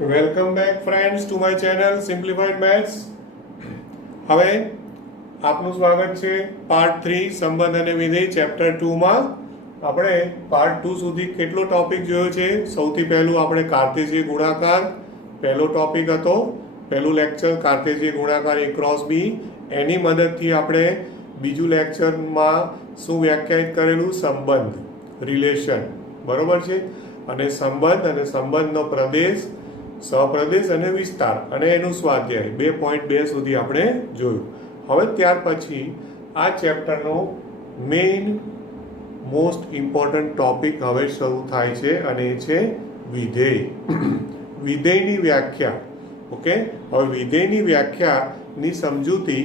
Welcome back friends to my channel simplified maths. હવે આપનું સ્વાગત છે પાર્ટ 3 સંબંધ અને વિધેય ચેપ્ટર 2 માં. આપણે પાર્ટ 2 સુધી કેટલો ટોપિક જોયો છે? સૌથી પહેલું આપણે કાર્ટેશિયન ગુણાકાર પહેલો ટોપિક હતો, પહેલું લેક્ચર કાર્ટેશિયન ગુણાકાર A ક્રોસ B. એની મદદથી આપણે બીજું લેક્ચરમાં શું વ્યાખ્યાયિત કરેલું? સંબંધ, રિલેશન, બરોબર છે. અને સંબંધ અને સંબંધનો પ્રદેશ, સહપ્રદેશ અને વિસ્તાર અને એનું સ્વાધ્યાય 2.2 સુધી આપણે જોયું. હવે ત્યાર પછી આ ચેપ્ટરનો મેઇન મોસ્ટ ઇમ્પોર્ટન્ટ ટોપિક હવે શરૂ થાય છે અને એ છે વિધેય. વિધેયની વ્યાખ્યા. ઓકે, હવે વિધેયની વ્યાખ્યાની સમજૂતી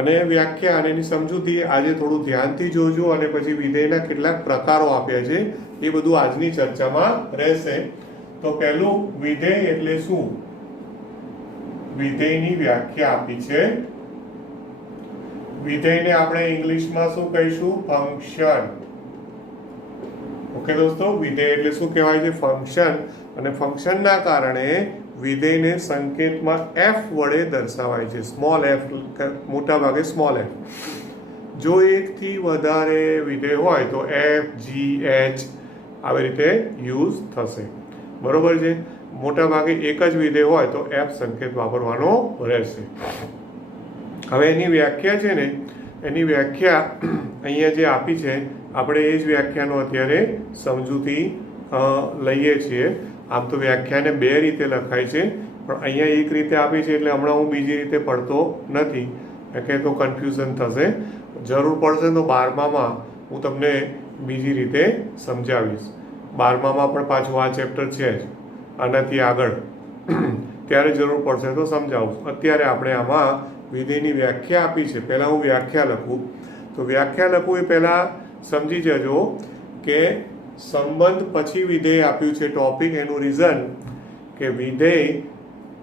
અને વ્યાખ્યા અને એની સમજૂતી આજે થોડું ધ્યાનથી જોજો અને પછી વિધેયના કેટલાક પ્રકારો આપ્યા છે એ બધું આજની ચર્ચામાં રહેશે. તો પહેલું, વિધેય એટલે શું? વિધેયની વ્યાખ્યા આપી છે. વિધેયને આપણે ઇંગ્લિશમાં શું કહીશું? ફંક્શન. ઓકે દોસ્તો, વિધેય એટલે શું કહેવાય છે? ફંક્શન. અને ફંક્શનના કારણે વિધેયને સંકેતમાં f વડે દર્શાવાય છે. સ્મોલ f, મોટા ભાગે સ્મોલ f. જો એકથી વધારે વિધેય હોય તો f, g, h આવી રીતે યુઝ થશે, બરોબર છે. મોટા ભાગે એક જ વિધેય હોય તો f સંકેત વાપરવાનો રહેશે. હવે એની વ્યાખ્યા છે ને, એની વ્યાખ્યા અહીંયા જે આપી છે આપણે એ જ વ્યાખ્યાનો અત્યારે સમજૂતી લઈએ છીએ. આમ તો વ્યાખ્યાને બે રીતે લખાય છે, પણ અહીંયા એક રીતે આપી છે એટલે હમણાં હું બીજી રીતે પડતો નથી, કે તો કન્ફ્યુઝન થશે. જરૂર પડશે તો 12માં હું તમને બીજી રીતે સમજાવીશ. 12માં પણ પાછું આ ચેપ્ટર છે જ, આનાથી આગળ ત્યારે જરૂર પડશે તો સમજાવું. અત્યારે આપણે આમાં વિધેયની વ્યાખ્યા આપી છે. પહેલાં હું વ્યાખ્યા લખું. તો વ્યાખ્યા લખું એ પહેલાં સમજી જજો કે સંબંધ પછી વિધેય આપ્યું છે ટોપિક. એનું રીઝન કે વિધેય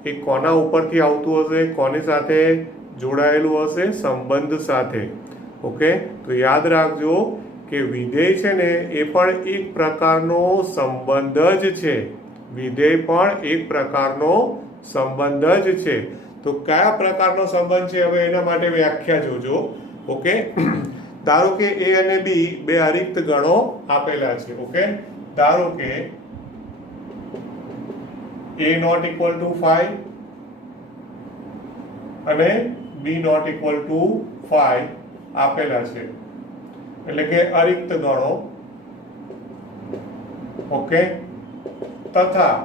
એ કોના ઉપરથી આવતું હશે, કોની સાથે જોડાયેલું હશે? સંબંધ સાથે. ઓકે, તો યાદ રાખજો કે વિધેય છે ને એ પણ એક પ્રકારનો સંબંધ જ છે. વિધેય પણ એક પ્રકારનો સંબંધ જ છે. તો કયા પ્રકારનો સંબંધ છે? હવે એના માટે વ્યાખ્યા જોજો. ઓકે, ધારો કે a અને b બે અરિક્ત ગણો આપેલા છે. ઓકે, ધારો કે a નોટ ઇક્વલ ટુ 5 અને b નોટ ઇક્વલ ટુ 5 આપેલા છે, એટલે કે અરિક્ત ગણો. ઓકે, તથા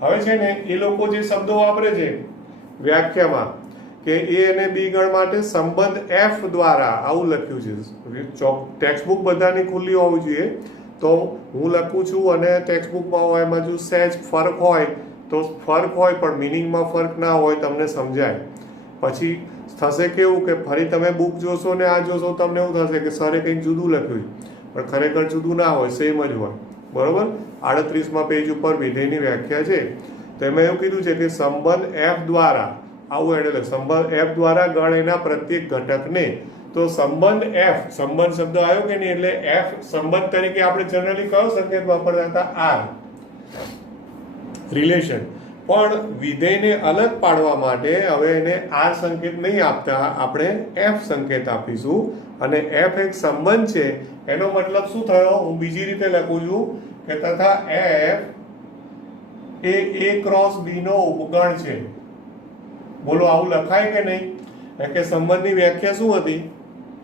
હવે છે ને એ લોકો જે શબ્દો વાપરે છે વ્યાખ્યામાં કે a અને b ગણ માટે સંબંધ f દ્વારા, આવું લખ્યું છે. ટેક્સ્ટબુક બધાની ખુલ્લી હોવી જોઈએ. તો હું લખું છું અને ટેક્સ્ટબુકમાં હોય એમાં જો સહેજ ફરક હોય તો ફરક હોય, પણ મિનિંગમાં ફરક ના હોય, તમને સમજાય. પછી થશે કેવું કે ફરી તમે બુક જોશો ને આ જોશો, તમને એવું થશે કે સરે કંઈક જુદું લખ્યું, પણ ખરેખર જુદું ના હોય, સેમ જ હોય, બરોબર. 38માં પેજ ઉપર વિધેયની વ્યાખ્યા છે. તો એમાં એવું કીધું છે કે સંબંધ f દ્વારા, આવું એટલે સંબંધ f દ્વારા ગણ એના પ્રત્યેક ઘટકને. તો સંબંધ f, સંબંધ શબ્દ આવ્યો કે નહીં, એટલે f સંબંધ તરીકે આપણે જનરલી કયો સંકેત વાપરતા હતા? r, relation. પણ વિધેયને અલગ પાડવા માટે હવે એને r સંકેત નહીં આપતા, આપણે f સંકેત આપીશું. અને f એક સંબંધ છે, એનો મતલબ શું થયો? હું બીજી રીતે લખું છું કે તથા f A a cross b નો ઉપગણ છે. બોલો, આવું લખાય કે નહીં? કે સંબંધની વ્યાખ્યા શું હતી?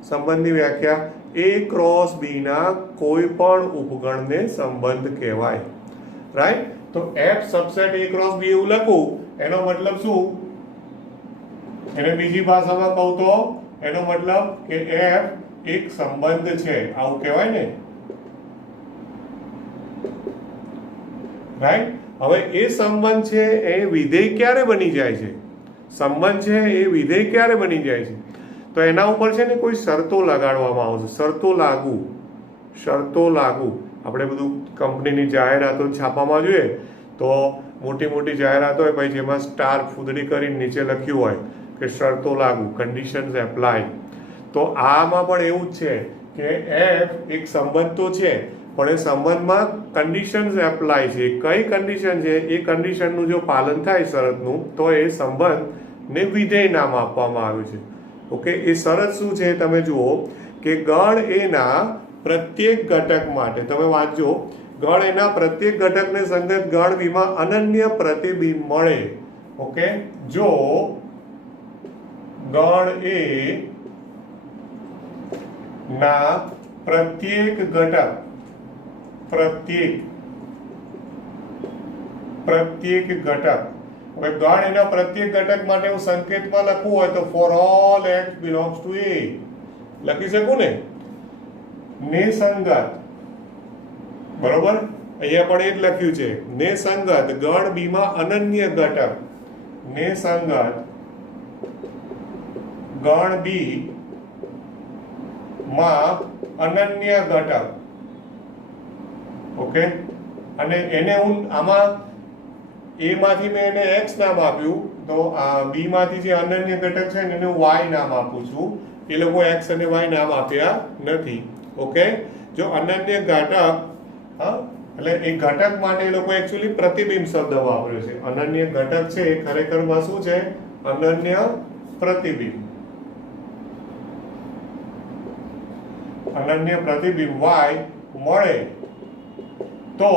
સંબંધની વ્યાખ્યા a ક્રોસ b ના કોઈ પણ ઉપગણને સંબંધ કહેવાય. રાઈટ? તો f subset a cross b એવું લખું, એનો મતલબ શું? એને બીજી ભાષામાં કહું તો એનો મતલબ કે f એક સંબંધ છે, આવું કહેવાય ને. રાઈટ? હવે એ સંબંધ છે એ વિધેય ક્યારે બની જાય છે? સંબંધ છે એ વિધેય ક્યારે બની જાય છે? તો એના ઉપર છે ને કોઈ શરતો લગાડવામાં આવશે. શરતો લાગુ. આપણે બધું કંપનીની જાહેરાતો છાપામાં જોઈએ તો મોટી મોટી જાહેરાતો હોય, પછી જેમાં સ્ટાર ફૂદડી કરીને નીચે લખ્યું હોય કે શરતો લાગુ, કન્ડિશન્સ એપ્લાય. તો આમાં પણ એવું જ છે કે f એક સંબંધ તો છે, પણ એ સંબંધમાં કન્ડિશન્સ એપ્લાય છે. કઈ કન્ડિશન છે? એ કન્ડિશનનું જો પાલન થાય શરતનું, તો એ સંબંધને વિધેય નામ આપવામાં આવ્યું છે. ઓકે, એ શરત શું છે તમે જુઓ કે ગણ એના પ્રત્યેક ઘટક માટે, તમે વાંચજો, ગણ એના પ્રત્યેક ઘટકને સંગત ગણ બીમાં અનન્ય પ્રતિબિંબ મળે. ઓકે, જો ગણ એ ના પ્રત્યેક ઘટક હવે ગણ એના પ્રત્યેક ઘટક માટે હું સંકેતમાં લખવું હોય તો for all x belongs to a લખી શકું ને, ને સંગત, બરોબર, અહીંયા પણ એ જ લખ્યું છે, ને સંગત ગણ બી માં અનન્ય ઘટક, ને સંગત ગણ બી માં અનન્ય ઘટક. ઓકે, અને એને હું આમાં એ માંથી મેં એને x નામ આપ્યું, તો આ બી માંથી જે અનન્ય ઘટક છે ને એને હું y નામ આપું છું. એ લોકો x અને y નામ આપ્યા નથી. ઓકે, જો અનન્ય ઘટક, હા, એટલે એ ઘટક માટે એ લોકો એકચ્યુઅલી પ્રતિબિંબ શબ્દ વાપર્યો છે. અનન્ય ઘટક છે એ ખરેખરમાં શું છે? અનન્ય પ્રતિબિંબ. અનન્ય પ્રતિબિંબ y મળે તો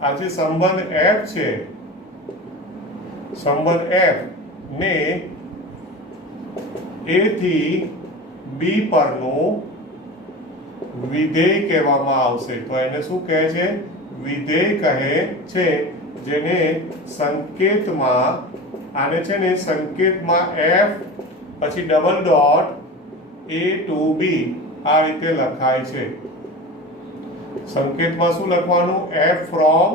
આ જે સંબંધ f છે, સંબંધ f ને a થી b પરનું વિધેય કહેવામાં આવશે. તો એને શું કહે છે? વિધેય કહે છે. જેને સંકેતમાં, આને છે ને સંકેતમાં f પછી double dot a to b આ રીતે લખાય છે. સંકેતમાં શું લખવાનું? f from,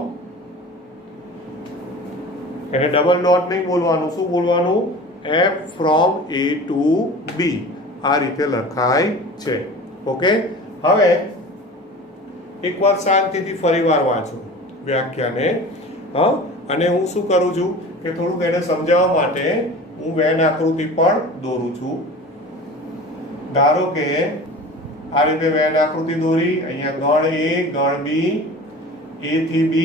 એને ડબલ ડોટ નહીં બોલવાનું, શું બોલવાનું? f from a to b આ રીતે લખાય છે. ઓકે, હવે એકવાર શાંતિથી ફરીવાર વાંચો વ્યાખ્યાને. હા, અને હું શું કરું છું કે થોડુંક એને સમજાવવા માટે હું વેન આકૃતિ પણ દોરું છું. ધારો કે આ રીતે વેન આકૃતિ દોરી, અહીંયા ગણ a, ગણ b, a થી b,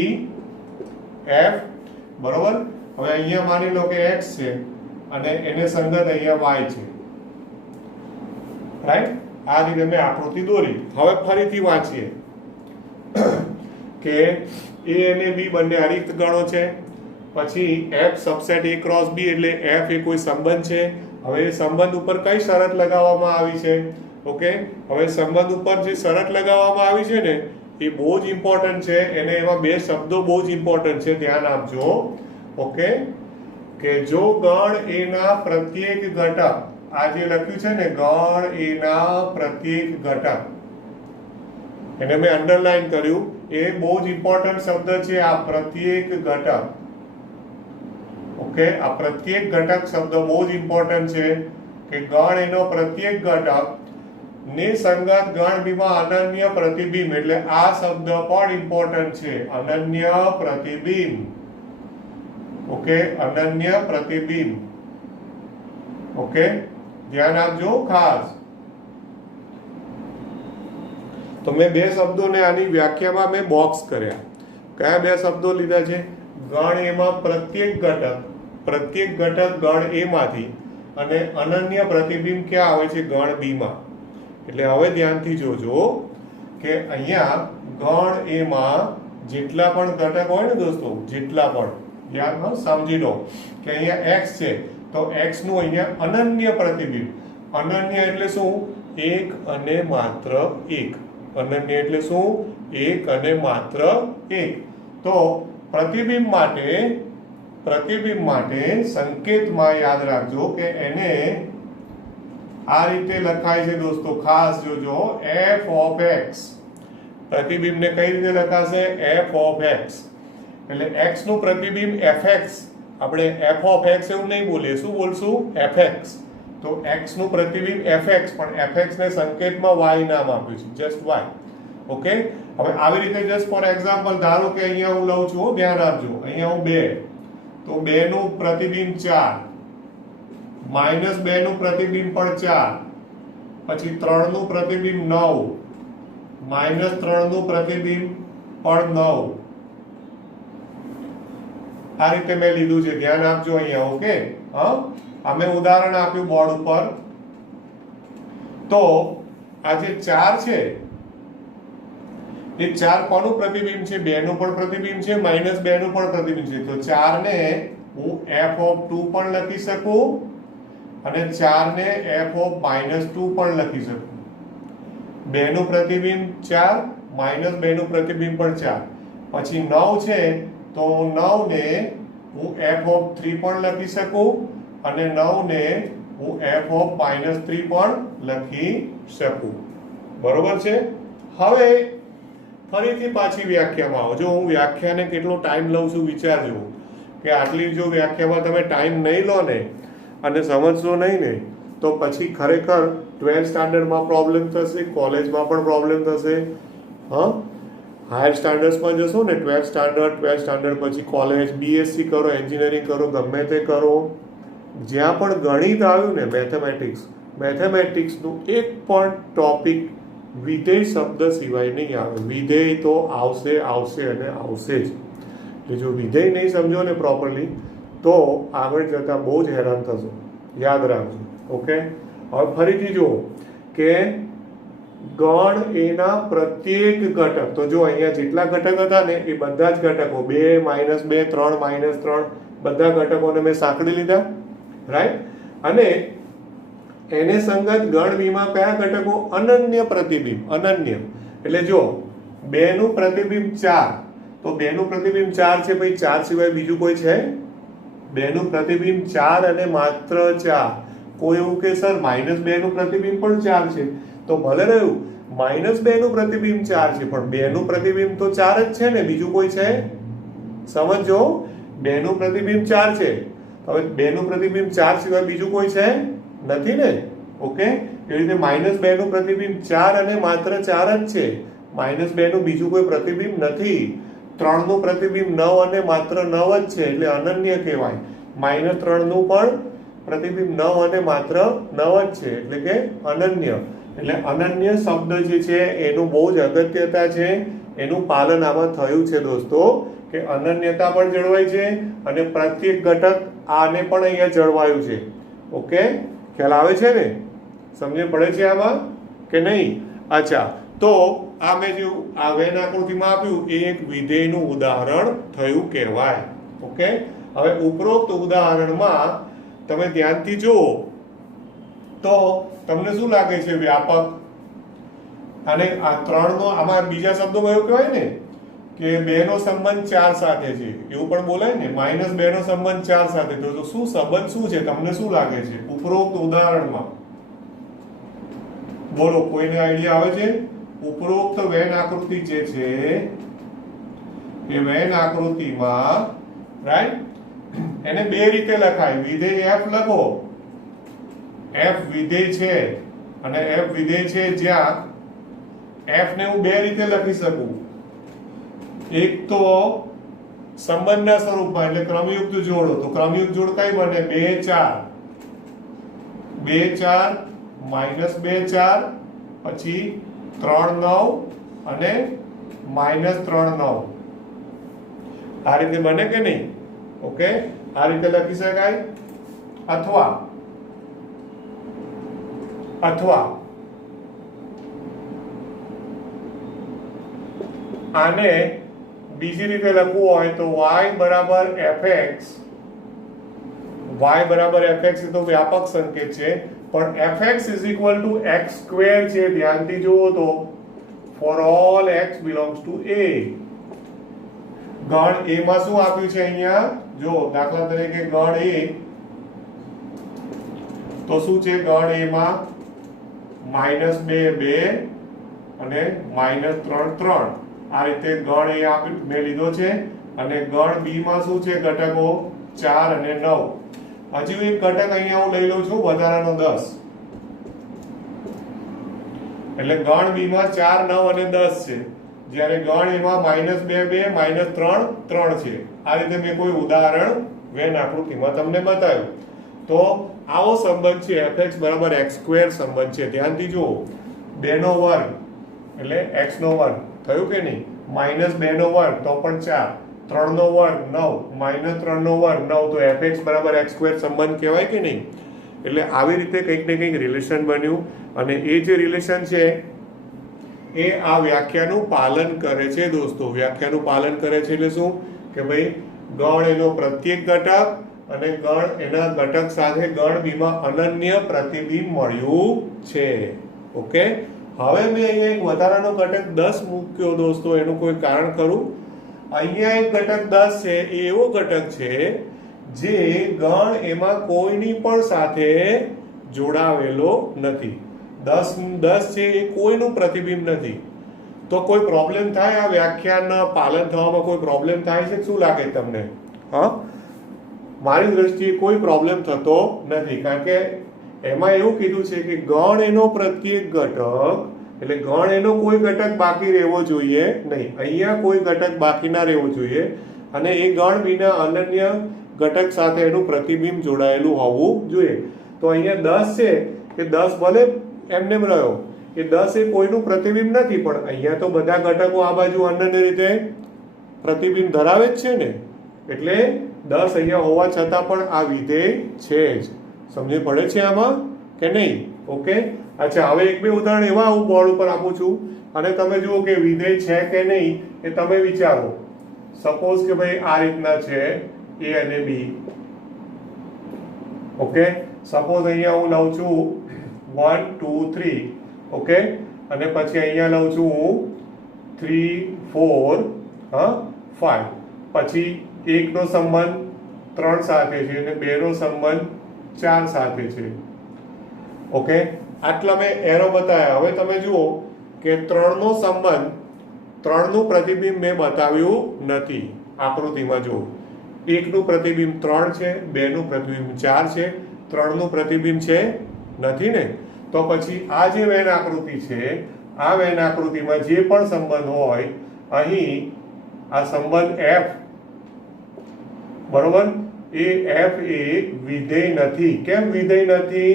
f, બરોબર. હવે અહીંયા માની લો કે x છે અને એને સંગત અહીંયા y છે, રાઈટ? આ રીતે મેં આકૃતિ દોરી. હવે ફરીથી વાંચીએ કે a અને b બંને હરિત ગણો છે. પછી f subset a cross b એટલે f એ કોઈ સંબંધ છે. હવે એ સંબંધ ઉપર કઈ શરત લગાવવામાં આવી છે? ઓકે, હવે સંબંધ ઉપર જે શરત લગાવવામાં આવી છે ને એ બહુ જ ઇમ્પોર્ટન્ટ છે. એને એમાં બે શબ્દો બહુ જ ઇમ્પોર્ટન્ટ છે, ધ્યાન આપજો. ઓકે, કે જો ગણ a ના પ્રત્યેક ઘટક, આ જે લખ્યું છે ને ગણ a ના પ્રત્યેક ઘટક, એને મેં અંડરલાઈન કર્યું, એ બહુ જ ઇમ્પોર્ટન્ટ શબ્દ છે, આ પ્રત્યેક ઘટક. ઓકે, આ પ્રત્યેક ઘટક શબ્દ બહુ જ ઇમ્પોર્ટન્ટ છે કે ગણ એનો પ્રત્યેક ઘટક ને સંગત ગણ બીમાં અનન્ય પ્રતિબિંબ, એટલે આ શબ્દ પણ ઇમ્પોર્ટન્ટ છે, અનન્ય પ્રતિબિંબ. ઓકે, અનન્ય પ્રતિબિંબ. ઓકે, ધ્યાન આપજો ખાસ. તો મેં બે શબ્દોને આની વ્યાખ્યામાં મેં બોક્સ કર્યા. કયા બે શબ્દો લીધા છે? ગણ એમાં પ્રત્યેક ઘટક ગણ એ માંથી, અને અનન્ય પ્રતિબિંબ ક્યાં આવે છે? ગણ બી માં. એટલે હવે ધ્યાનથી જોજો કે અહીંયા ગણ એ માં જેટલા પણ ઘટક હોય ને દોસ્તો, જેટલા પણ, યાદ સમજી લો કે અહીંયા x છે તો x નું અહીંયા અનન્ય પ્રતિબિંબ. અનન્ય એટલે શું? એક અને માત્ર એક. અનન્ય એટલે શું? એક અને માત્ર એક. તો પ્રતિબિંબ માટે સંકેતમાં યાદ રાખજો કે એને આ રીતે લખાય છે દોસ્તો, ખાસ જોજો, f of x. પ્રતિબિંબને કઈ રીતે લખાશે? f of x. એટલે x નું પ્રતિબિંબ fx, આપણે f of x એવું નહીં બોલીએ, શું બોલશું? fx. તો x નું પ્રતિબિંબ fx, પણ fx ને સંકેતમાં y નામ આપ્યું છે, જસ્ટ y. ઓકે, હવે આવી રીતે જસ્ટ ફોર એક્ઝામ્પલ ધારો કે અહીંયા હું લઉં છું, ધ્યાન આપજો, અહીંયા હું 2, તો 2 નું પ્રતિબિંબ 4, -2 નું પ્રતિબિંબ પણ 4, પછી 3 નું પ્રતિબિંબ 9, -3 નું પ્રતિબિંબ પણ 9. આ રીતે મેં લીધું છે, ધ્યાન આપજો અહીંયા. ઓકે, હા, અમે ઉદાહરણ આપ્યું બોર્ડ ઉપર. તો આ જે 4 છે એ 4 કોનું પ્રતિબિંબ છે? 2 નું પણ પ્રતિબિંબ છે, -2 નું પણ પ્રતિબિંબ છે. તો 4 ને હું f(2) પણ લખી શકું અને 4 ને f(-2) પણ લખી શકું. 2 નું પ્રતિબિંબ 4, -2 નું પ્રતિબિંબ પણ 4. પછી 9 છે તો 9 ને હું f(3) પણ લખી શકું અને 9 ને હું f(-3) પણ લખી શકું. બરોબર છે? હવે ફરીથી પાછી વ્યાખ્યામાં આવો. જો હું વ્યાખ્યાને કેટલો ટાઈમ લઉં છું વિચારજો, કે આટલી જો વ્યાખ્યામાં તમે ટાઈમ નહીં લો ને અને સમજશો નહીં ને તો પછી ખરેખર 12th સ્ટાન્ડર્ડમાં પ્રોબ્લેમ થશે, કોલેજમાં પણ પ્રોબ્લેમ થશે. હા, હાયર સ્ટાન્ડર્ડ્સમાં જશો ને, 12th સ્ટાન્ડર્ડ પછી કોલેજ, BSc કરો, એન્જિનિયરિંગ કરો, ગમે તે કરો, જ્યાં પણ ગણિત આવ્યું ને, મેથેમેટિક્સનું એક પણ ટોપિક વિધેય શબ્દ સિવાય નહીં આવે. વિધેય તો આવશે અને આવશે જ. એટલે જો વિધેય નહીં સમજો ને પ્રોપરલી તો આગળ જતા બહુ જ હેરાન થશો. યાદ રાખજો. ઓકે, હવે ફરીથી જુઓ કે ગણ એના પ્રત્યેક ઘટક, તો જો અહીંયા જેટલા ઘટક હતા ને એ બધા જ ઘટકો 2, -2, 3, -3 બધા ઘટકોને મેં સાંકળી લીધા, રાઈટ. અને એને સંગત ગણ બીમાં કયા ઘટકો? અનન્ય પ્રતિબિંબ. અનન્ય એટલે જો 2 નું પ્રતિબિંબ 4, તો 2 નું પ્રતિબિંબ 4 છે, ભાઈ 4 સિવાય બીજું કોઈ છે? 2 નું પ્રતિબિંબ 4 અને માત્ર 4. કોઈ એવું કે સર -2 નું પ્રતિબિંબ પણ 4 છે, તો ભલે રહ્યું, -2 નું પ્રતિબિંબ 4 છે પણ 2 નું પ્રતિબિંબ તો 4 જ છે ને, બીજું કોઈ છે? સમજો, 2 નું પ્રતિબિંબ 4 છે, હવે 2 નું પ્રતિબિંબ 4 સિવાય બીજું કોઈ છે? નથી ને. ઓકે, એ રીતે -2 નું પ્રતિબિંબ 4 અને માત્ર 4 જ છે. -2 નું બીજું કોઈ પ્રતિબિંબ નથી. 3 નું પ્રતિબિંબ 9 અને માત્ર 9 જ છે, એટલે અનન્ય કહેવાય. -3 નું પણ પ્રતિબિંબ 9 અને માત્ર 9 જ છે, એટલે કે અનન્ય. એટલે અનન્ય શબ્દ જે છે એનું બહુ જ અગત્યતા છે. એનું પાલન આમાં થયું છે દોસ્તો, કે અનન્યતા પણ જળવાય છે અને પ્રત્યેક ઘટક આને પણ અહીંયા જળવાયું છે. ઓકે, ખ્યાલ આવે છે ને? સમજણ પડે છે આમાં કે નહીં? અચ્છા, તો આ મેં જે આ વેન આકૃતિમાં આપ્યું એ એક વિધેયનું ઉદાહરણ થયું કહેવાય. ઓકે, હવે ઉપરોક્ત ઉદાહરણમાં તમે ધ્યાનથી જુઓ તો તમને શું લાગે છે? વ્યાપક. અને આ 3 નો આમાં બીજા શબ્દોમાં એવું કહેવાય ને કે 2 નો સંબંધ 4 સાથે છે, એવું પણ બોલાય ને. -2 નો સંબંધ 4 સાથે, તો શું સંબંધ શું છે? તમને શું લાગે છે ઉપરોક્ત ઉદાહરણમાં? બોલો, કોઈને આઈડિયા આવે છે? ઉપરોક્ત વેન આકૃતિ જે છે એ વેન આકૃતિમાં, રાઈટ, એને બે રીતે લખાય. વિધેય f લખો, f વિધેય છે અને f વિધેય છે જ્યાં f ને હું બે રીતે લખી શકું. એક તો સંબંધના સ્વરૂપમાં, એટલે ક્રમયુક્ત જોડો. તો ક્રમયુક્ત જોડ કઈ બને? 2, 4, -2, 4, પછી 3, 9 અને -3, 9. આ રીતે બને કે નહીં? ઓકે, આ રીતે લખી શકાય. અથવા આને બીજી રીતે લખવું હોય તો y બરાબર fx. y બરાબર fx એ તો વ્યાપક સંકેત છે, પણ fx is equal to x square છે. ધ્યાનથી જુઓ તો for all x belongs to a. ગણ a માં શું આપ્યું છે અહીંયા? જો દાખલા તરીકે ગણ a, તો શું છે ગણ a માં? -2 2 અને -3 3. આ રીતે ગણ a મેં લીધો છે. અને ગણ b માં શું છે ઘટકો? 4 અને 9. હજુ એક ઘટક અહીંયા હું લઈ લઉં છું, વધારાનો 10. એટલે ગણ b માં 4, 9 અને 10 છે, જ્યારે ગણ a માં -2 2 -3 3 છે. આ રીતે મેં કોઈ ઉદાહરણ વેન આકૃતિમાં તમને બતાવ્યું. તો આવો સંબંધ છે fx બરાબર x સ્ક્વેર સંબંધ છે. ધ્યાનથી જુઓ, 2 નો વર્ગ એટલે x નો વર્ગ થયું કે નહીં, -2 નો વર્ગ તો પણ 4, 3 નો વર્ગ 9, -3 નો વર્ગ 9, તો fx બરાબર x² સંબંધ કહેવાય કે નહીં. એટલે આવી રીતે કંઈક ને કંઈક રિલેશન બન્યું, અને એ જે રિલેશન છે એ આ વ્યાખ્યાનું પાલન કરે છે દોસ્તો. વ્યાખ્યાનું પાલન કરે છે એટલે શું કે ભાઈ ગણ એનો પ્રત્યેક ઘટક અને ગણ એના ઘટક સાથે ગણ બીમાં અનન્ય પ્રતિબિંબ મળ્યું છે. ઓકે, હવે મેં અહીંયા એક વધારાનો ઘટક 10 મૂક્યો દોસ્તો. એનું કોઈ કારણ ખરું? અહીંયા એક ઘટક 10 છે, એ એવો ઘટક છે જે ગણ એમાં કોઈની પણ સાથે જોડાવેલો નથી. 10 છે એ કોઈનું પ્રતિબિંબ નથી. તો કોઈ પ્રોબ્લેમ થાય આ વ્યાખ્યાન પાલન થવામાં? કોઈ પ્રોબ્લેમ થાય છે? શું લાગે તમને? હા, મારી દ્રષ્ટિએ કોઈ પ્રોબ્લેમ થતો નથી, કારણ કે એમાં એવું કીધું છે કે ગણ એનો પ્રત્યેક ઘટક, એટલે ગણ એનો કોઈ ઘટક બાકી રહેવો જોઈએ નહીં. અહીંયા કોઈ ઘટક બાકી ના રહેવો જોઈએ, અને એ ગણ વિના અનન્ય ઘટક સાથે એનું પ્રતિબિંબ જોડાયેલું હોવું જોઈએ. તો અહીંયા 10 છે કે 10 ભલે એમને રહ્યો, એ 10 એ કોઈનું પ્રતિબિંબ નથી, પણ અહીંયા તો બધા ઘટકો આ બાજુ અનન્ય રીતે પ્રતિબિંબ ધરાવે જ છે ને. એટલે 10 અહીંયા હોવા છતાં પણ આ વિધેય છે જ. સમજ પડે છે આમાં કે નહીં? ઓકે, અચ્છા, હવે એક બે ઉદાહરણ એવા હું બોર્ડ ઉપર આપું છું, અને તમે જુઓ કે વિધેય છે કે નહીં એ તમે વિચારો. સપોઝ કે ભાઈ આ રીતના છે a અને b. ઓકે, સપોઝ અહીંયા હું લઉં છું 1 2 3. ઓકે, અને પછી અહીંયા લઉં છું હું 3 4 5. પછી 1 નો સંબંધ 3 સાથે છે અને 2 નો સંબંધ 4 સાથે છે. ઓકે, આટલા મેં એરો બતાવ્યા. હવે તમે જુઓ કે 3 નો સંબંધ, 3 નું પ્રતિબિંબ મેં બતાવ્યું નથી આકૃતિમાં. જુઓ, 1 નું પ્રતિબિંબ 3 છે, 2 નું પ્રતિબિંબ 4 છે, 3 નું પ્રતિબિંબ છે નથી ને. તો પછી આ જે વેન આકૃતિ છે, આ વેન આકૃતિમાં જે પણ સંબંધ હોય, અહીં આ સંબંધ f, બરોબર, એ f એ વિધેય નથી. કેમ વિધેય નથી?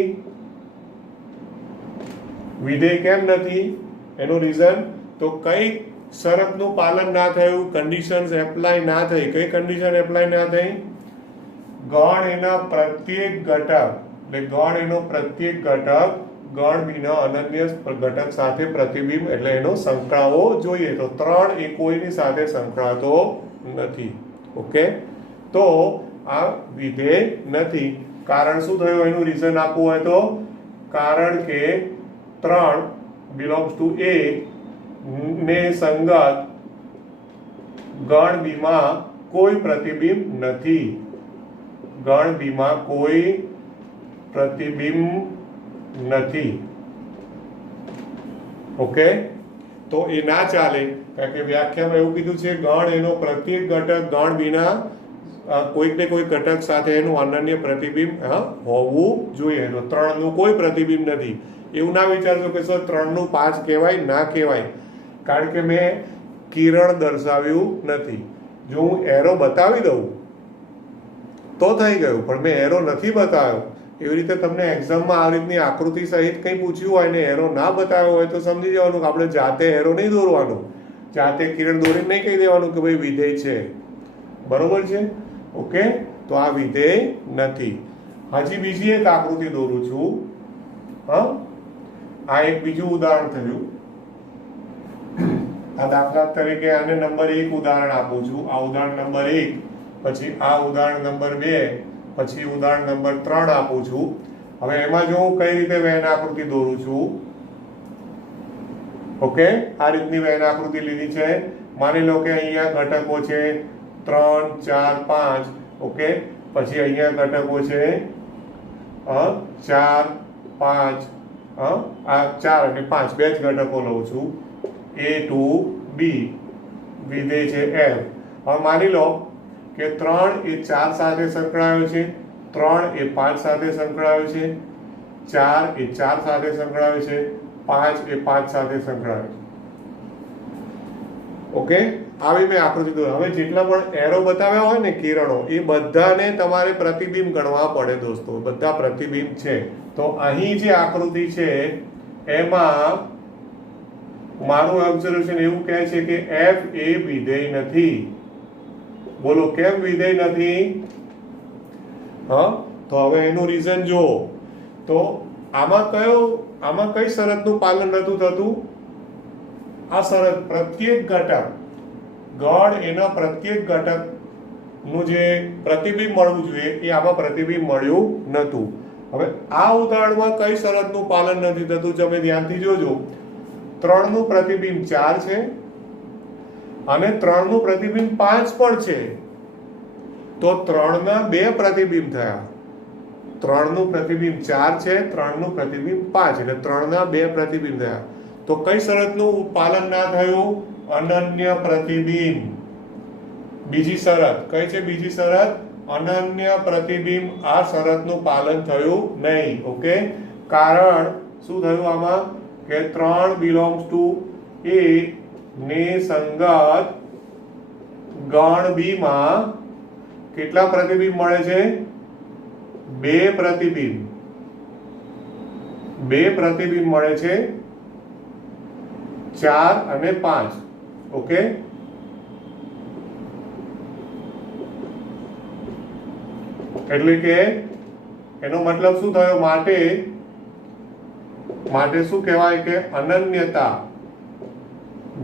વિધેય કેમ નથી? એનું રીઝન તો કઈ શરતનું પાલન ના થયું, કન્ડિશન્સ એપ્લાય ના થઈ. કઈ કન્ડિશન એપ્લાય ના થઈ? ગણ એના પ્રત્યેક ઘટક, એટલે ગણ એનો પ્રત્યેક ઘટક ગણ બીના અનન્ય ઘટક સાથે પ્રતિબિંબ, એટલે એનો સંકળાવો જોઈએ. તો 3 એ કોઈની સાથે સંકળાતો નથી. ઓકે, તો આ વિધેય નથી. કારણ શું થયું? એનું રીઝન આપવું હોય તો, કારણ કે 3 બિલોંગ્સ ટુ a ને સંગત ગણ બીમાં કોઈ પ્રતિબિંબ નથી. ગણ બીમાં કોઈ પ્રતિબિંબ નથી. ઓકે, તો એ ના ચાલે, કારણ કે વ્યાખ્યામાં એવું કીધું છે ગણ એનો પ્રત્યેક ઘટક ગણ બીના કોઈક ને કોઈ ઘટક સાથે એનું અનન્ય પ્રતિબિંબ હોવું જોઈએ. તો 3 નું કોઈ પ્રતિબિંબ નથી. એવું ના વિચારજો કે સર 3 નું 5 કહેવાય, ના કહેવાય, કારણ કે મેં કિરણ દર્શાવ્યું નથી. જો હું એરો બતાવી દઉં તો થઈ ગયું, પણ મેં એરો નથી બતાવ્યો. એવી રીતે તમને એક્ઝામમાં આ રીતની આકૃતિ સહિત કંઈ પૂછ્યું હોય ને એરો ના બતાવ્યો હોય તો સમજી જવાનું કે આપણે જાતે એરો નહીં દોરવાનું, જાતે કિરણ દોરીને નહીં કહી દેવાનું કે ભાઈ વિધેય છે. બરોબર છે? ઓકે, તો આ વિધેય નથી. હજી બીજી એક આકૃતિ દોરું છું. આ એક બીજું ઉદાહરણ થયું. આ દાખલા તરીકે આને નંબર 1 ઉદાહરણ આપું છું. આ ઉદાહરણ નંબર 1, પછી આ ઉદાહરણ નંબર 2, પછી ઉદાહરણ નંબર 3 આપું છું. હવે એમાં જો હું કઈ રીતે વેન આકૃતિ દોરું છું. ઓકે, આ રીતની વેન આકૃતિ લીધી છે. માની લો કે અહીંયા ઘટકો છે 3 4 5. ઓકે, પછી અહીંયા ઘટકો છે 4 5. આ 4 અને 5 બે જ ઘટકો લઉં છું. a to b, વિધેય છે f. હવે માની લો કે 3 એ 4 સાથે સંકળાયો છે, 3 એ 5 સાથે સંકળાયો છે, 4 એ 4 સાથે સંકળાયો છે, 5 એ 5 સાથે સંકળાયો છે. ઓકે, આવી મેં આકૃતિ દોરી. હવે જેટલા પણ એરો બતાવ્યા હોય ને કિરણો, એ બધાને તમારે પ્રતિબિંબ ગણવા પડે દોસ્તો. બધા પ્રતિબિંબ છે. તો અહીં જે આકૃતિ છે એમાં મારું ઓબ્ઝર્વેશન એવું કહે છે કે f એ વિધેય નથી. બોલો કેમ વિધેય નથી? હા, તો હવે એનું રીઝન જો. તો આમાં કઈ શરતનું પાલન નતું થતું? આ શરત પ્રત્યેક ઘટક ગણ એના પ્રત્યેક ઘટક નું જે પ્રતિબિંબ મળવું જોઈએ એ આમાં પ્રતિબિંબ મળ્યું નતું. હવે આ ઉદાહરણમાં કઈ શરતનું પાલન નથી થતું? તમે ધ્યાનથી જોજો. 3 નું પ્રતિબિંબ 4 છે અને 3 નું પ્રતિબિંબ 5 પણ છે. તો 3 ના 2 પ્રતિબિંબ થયા. 3 નું પ્રતિબિંબ 4 છે, 3 નું પ્રતિબિંબ 5, એટલે 3 ના 2 પ્રતિબિંબ થયા. તો કઈ શરતનું પાલન ના થયું? અનન્ય પ્રતિબિંબ. બીજી શરત કઈ છે? બીજી શરત અનન્ય પ્રતિબિંબ. આ શરતનું પાલન થયું નહીં. ઓકે, કારણ શું થયું આમાં? કે 3 બિલોંગ્સ ટુ A ને સંગત ગણ B માં કેટલા પ્રતિબિંબ મળે છે? 2 પ્રતિબિંબ. 2 પ્રતિબિંબ મળે છે, 4 અને 5. ઓકે, એટલે કે એનો મતલબ શું થયો? માટે શું કહેવાય કે અનન્યતા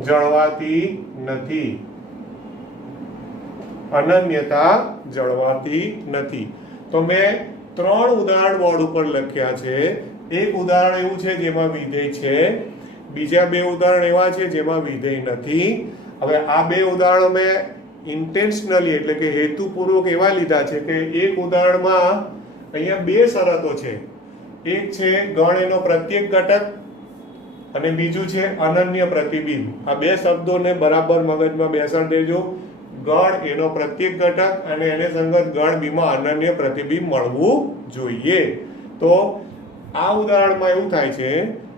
જળવાતી નથી. અનન્યતા જળવાતી નથી. તો મેં 3 ઉદાહરણ બોર્ડ ઉપર લખ્યા છે. એક ઉદાહરણ એવું છે જેમાં વિધેય છે, બીજા 2 ઉદાહરણ એવા છે જેમાં વિધેય નથી. હવે આ 2 ઉદાહરણો મેં ઇન્ટેન્શનલી એટલે કે હેતુપૂર્વક એવા લીધા છે કે એક ઉદાહરણમાં અહીંયા 2 શરતો છે. એક છે ગણ એનો પ્રત્યેક ઘટક અને બીજું છે અનન્ય પ્રતિબિંબ. આ 2 શબ્દોને બરાબર મગજમાં બેસાડી દેજો. ગણ એનો પ્રત્યેક ઘટક અને એને સંગત ગણ B માં અનન્ય પ્રતિબિંબ મળવું જોઈએ. તો આ ઉદાહરણમાં એવું થાય છે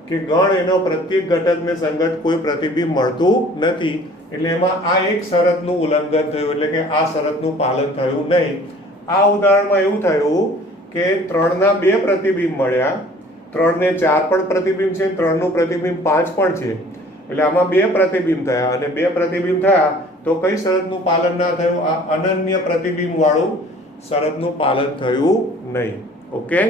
કે ગણ એનો પ્રત્યેક ઘટકને સંગત કોઈ પ્રતિબિંબ મળતું નથી. એટલે એમાં આ એક શરતનું ઉલ્લંઘન થયું, એટલે કે આ શરતનું પાલન થયું નહીં. આ ઉદાહરણમાં એવું થયું કે 3 ના 2 પ્રતિબિંબ મળ્યા, 3 ને 4 પણ પ્રતિબિંબ છે, 3 નું પ્રતિબિંબ 5 પણ છે. એટલે આમાં 2 પ્રતિબિંબ થયા અને 2 પ્રતિબિંબ થયા તો કઈ શરતનું પાલન ના થયું? આ અનન્ય પ્રતિબિંબ વાળું શરતનું પાલન થયું નહીં. ઓકે,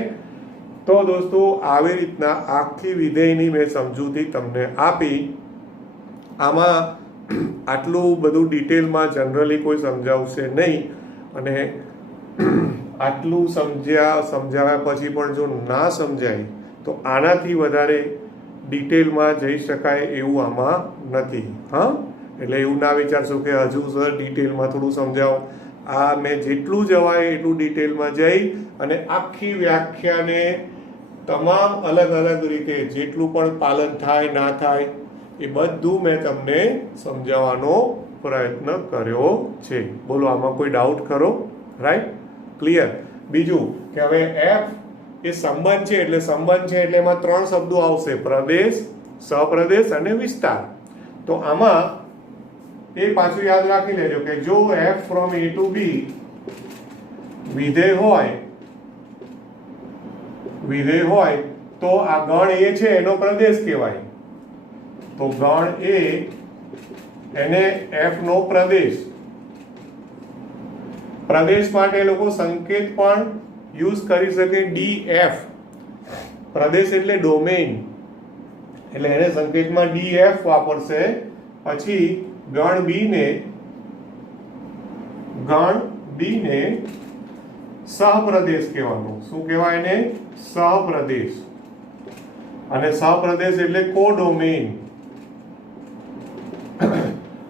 તો દોસ્તો આવી રીતના આખી વિધેયની મેં સમજૂતી તમને આપી. આમાં આટલું બધું ડિટેલમાં જનરલી કોઈ સમજાવશે નહીં અને આટલું સમજાવ્યા પછી પણ જો ના સમજાય તો આનાથી વધારે ડિટેલમાં જઈ શકાય એવું આમાં નથી. હા, એટલે એવું ના વિચારશો કે હજુ સર ડિટેલમાં થોડું સમજાવો. આ મેં જેટલું જવાય એટલું ડિટેલમાં જઈ અને આખી વ્યાખ્યાને તમામ અલગ અલગ રીતે જેટલું પણ પાલન થાય ના થાય એ બધું મેં તમને સમજાવવાનો પ્રયત્ન કર્યો છે. બોલો આમાં કોઈ ડાઉટ ખરો? Right, clear. બીજું કે હવે એફ એ સંબંધ છે, એટલે સંબંધ છે એટલે એમાં 3 શબ્દો આવશે: પ્રદેશ, સહપ્રદેશ અને વિસ્તાર. તો આમાં એ પાછું યાદ રાખી લેજો કે જો f from A to B વિધેય હોય તો આ ગણ A છે એનો પ્રદેશ કહેવાય. તો ગણ A એને f નો પ્રદેશ માટે લોકો સંકેત પણ યુઝ કરી શકે. df પ્રદેશ એટલે ડોમેઇન, એટલે એને સંકેતમાં df વાપરશે. પછી ગણ B ને સહપ્રદેશ કહેવાનું. શું કહેવાય એને? સહપ્રદેશ. અને સહપ્રદેશ એટલે કોડોમેઇન.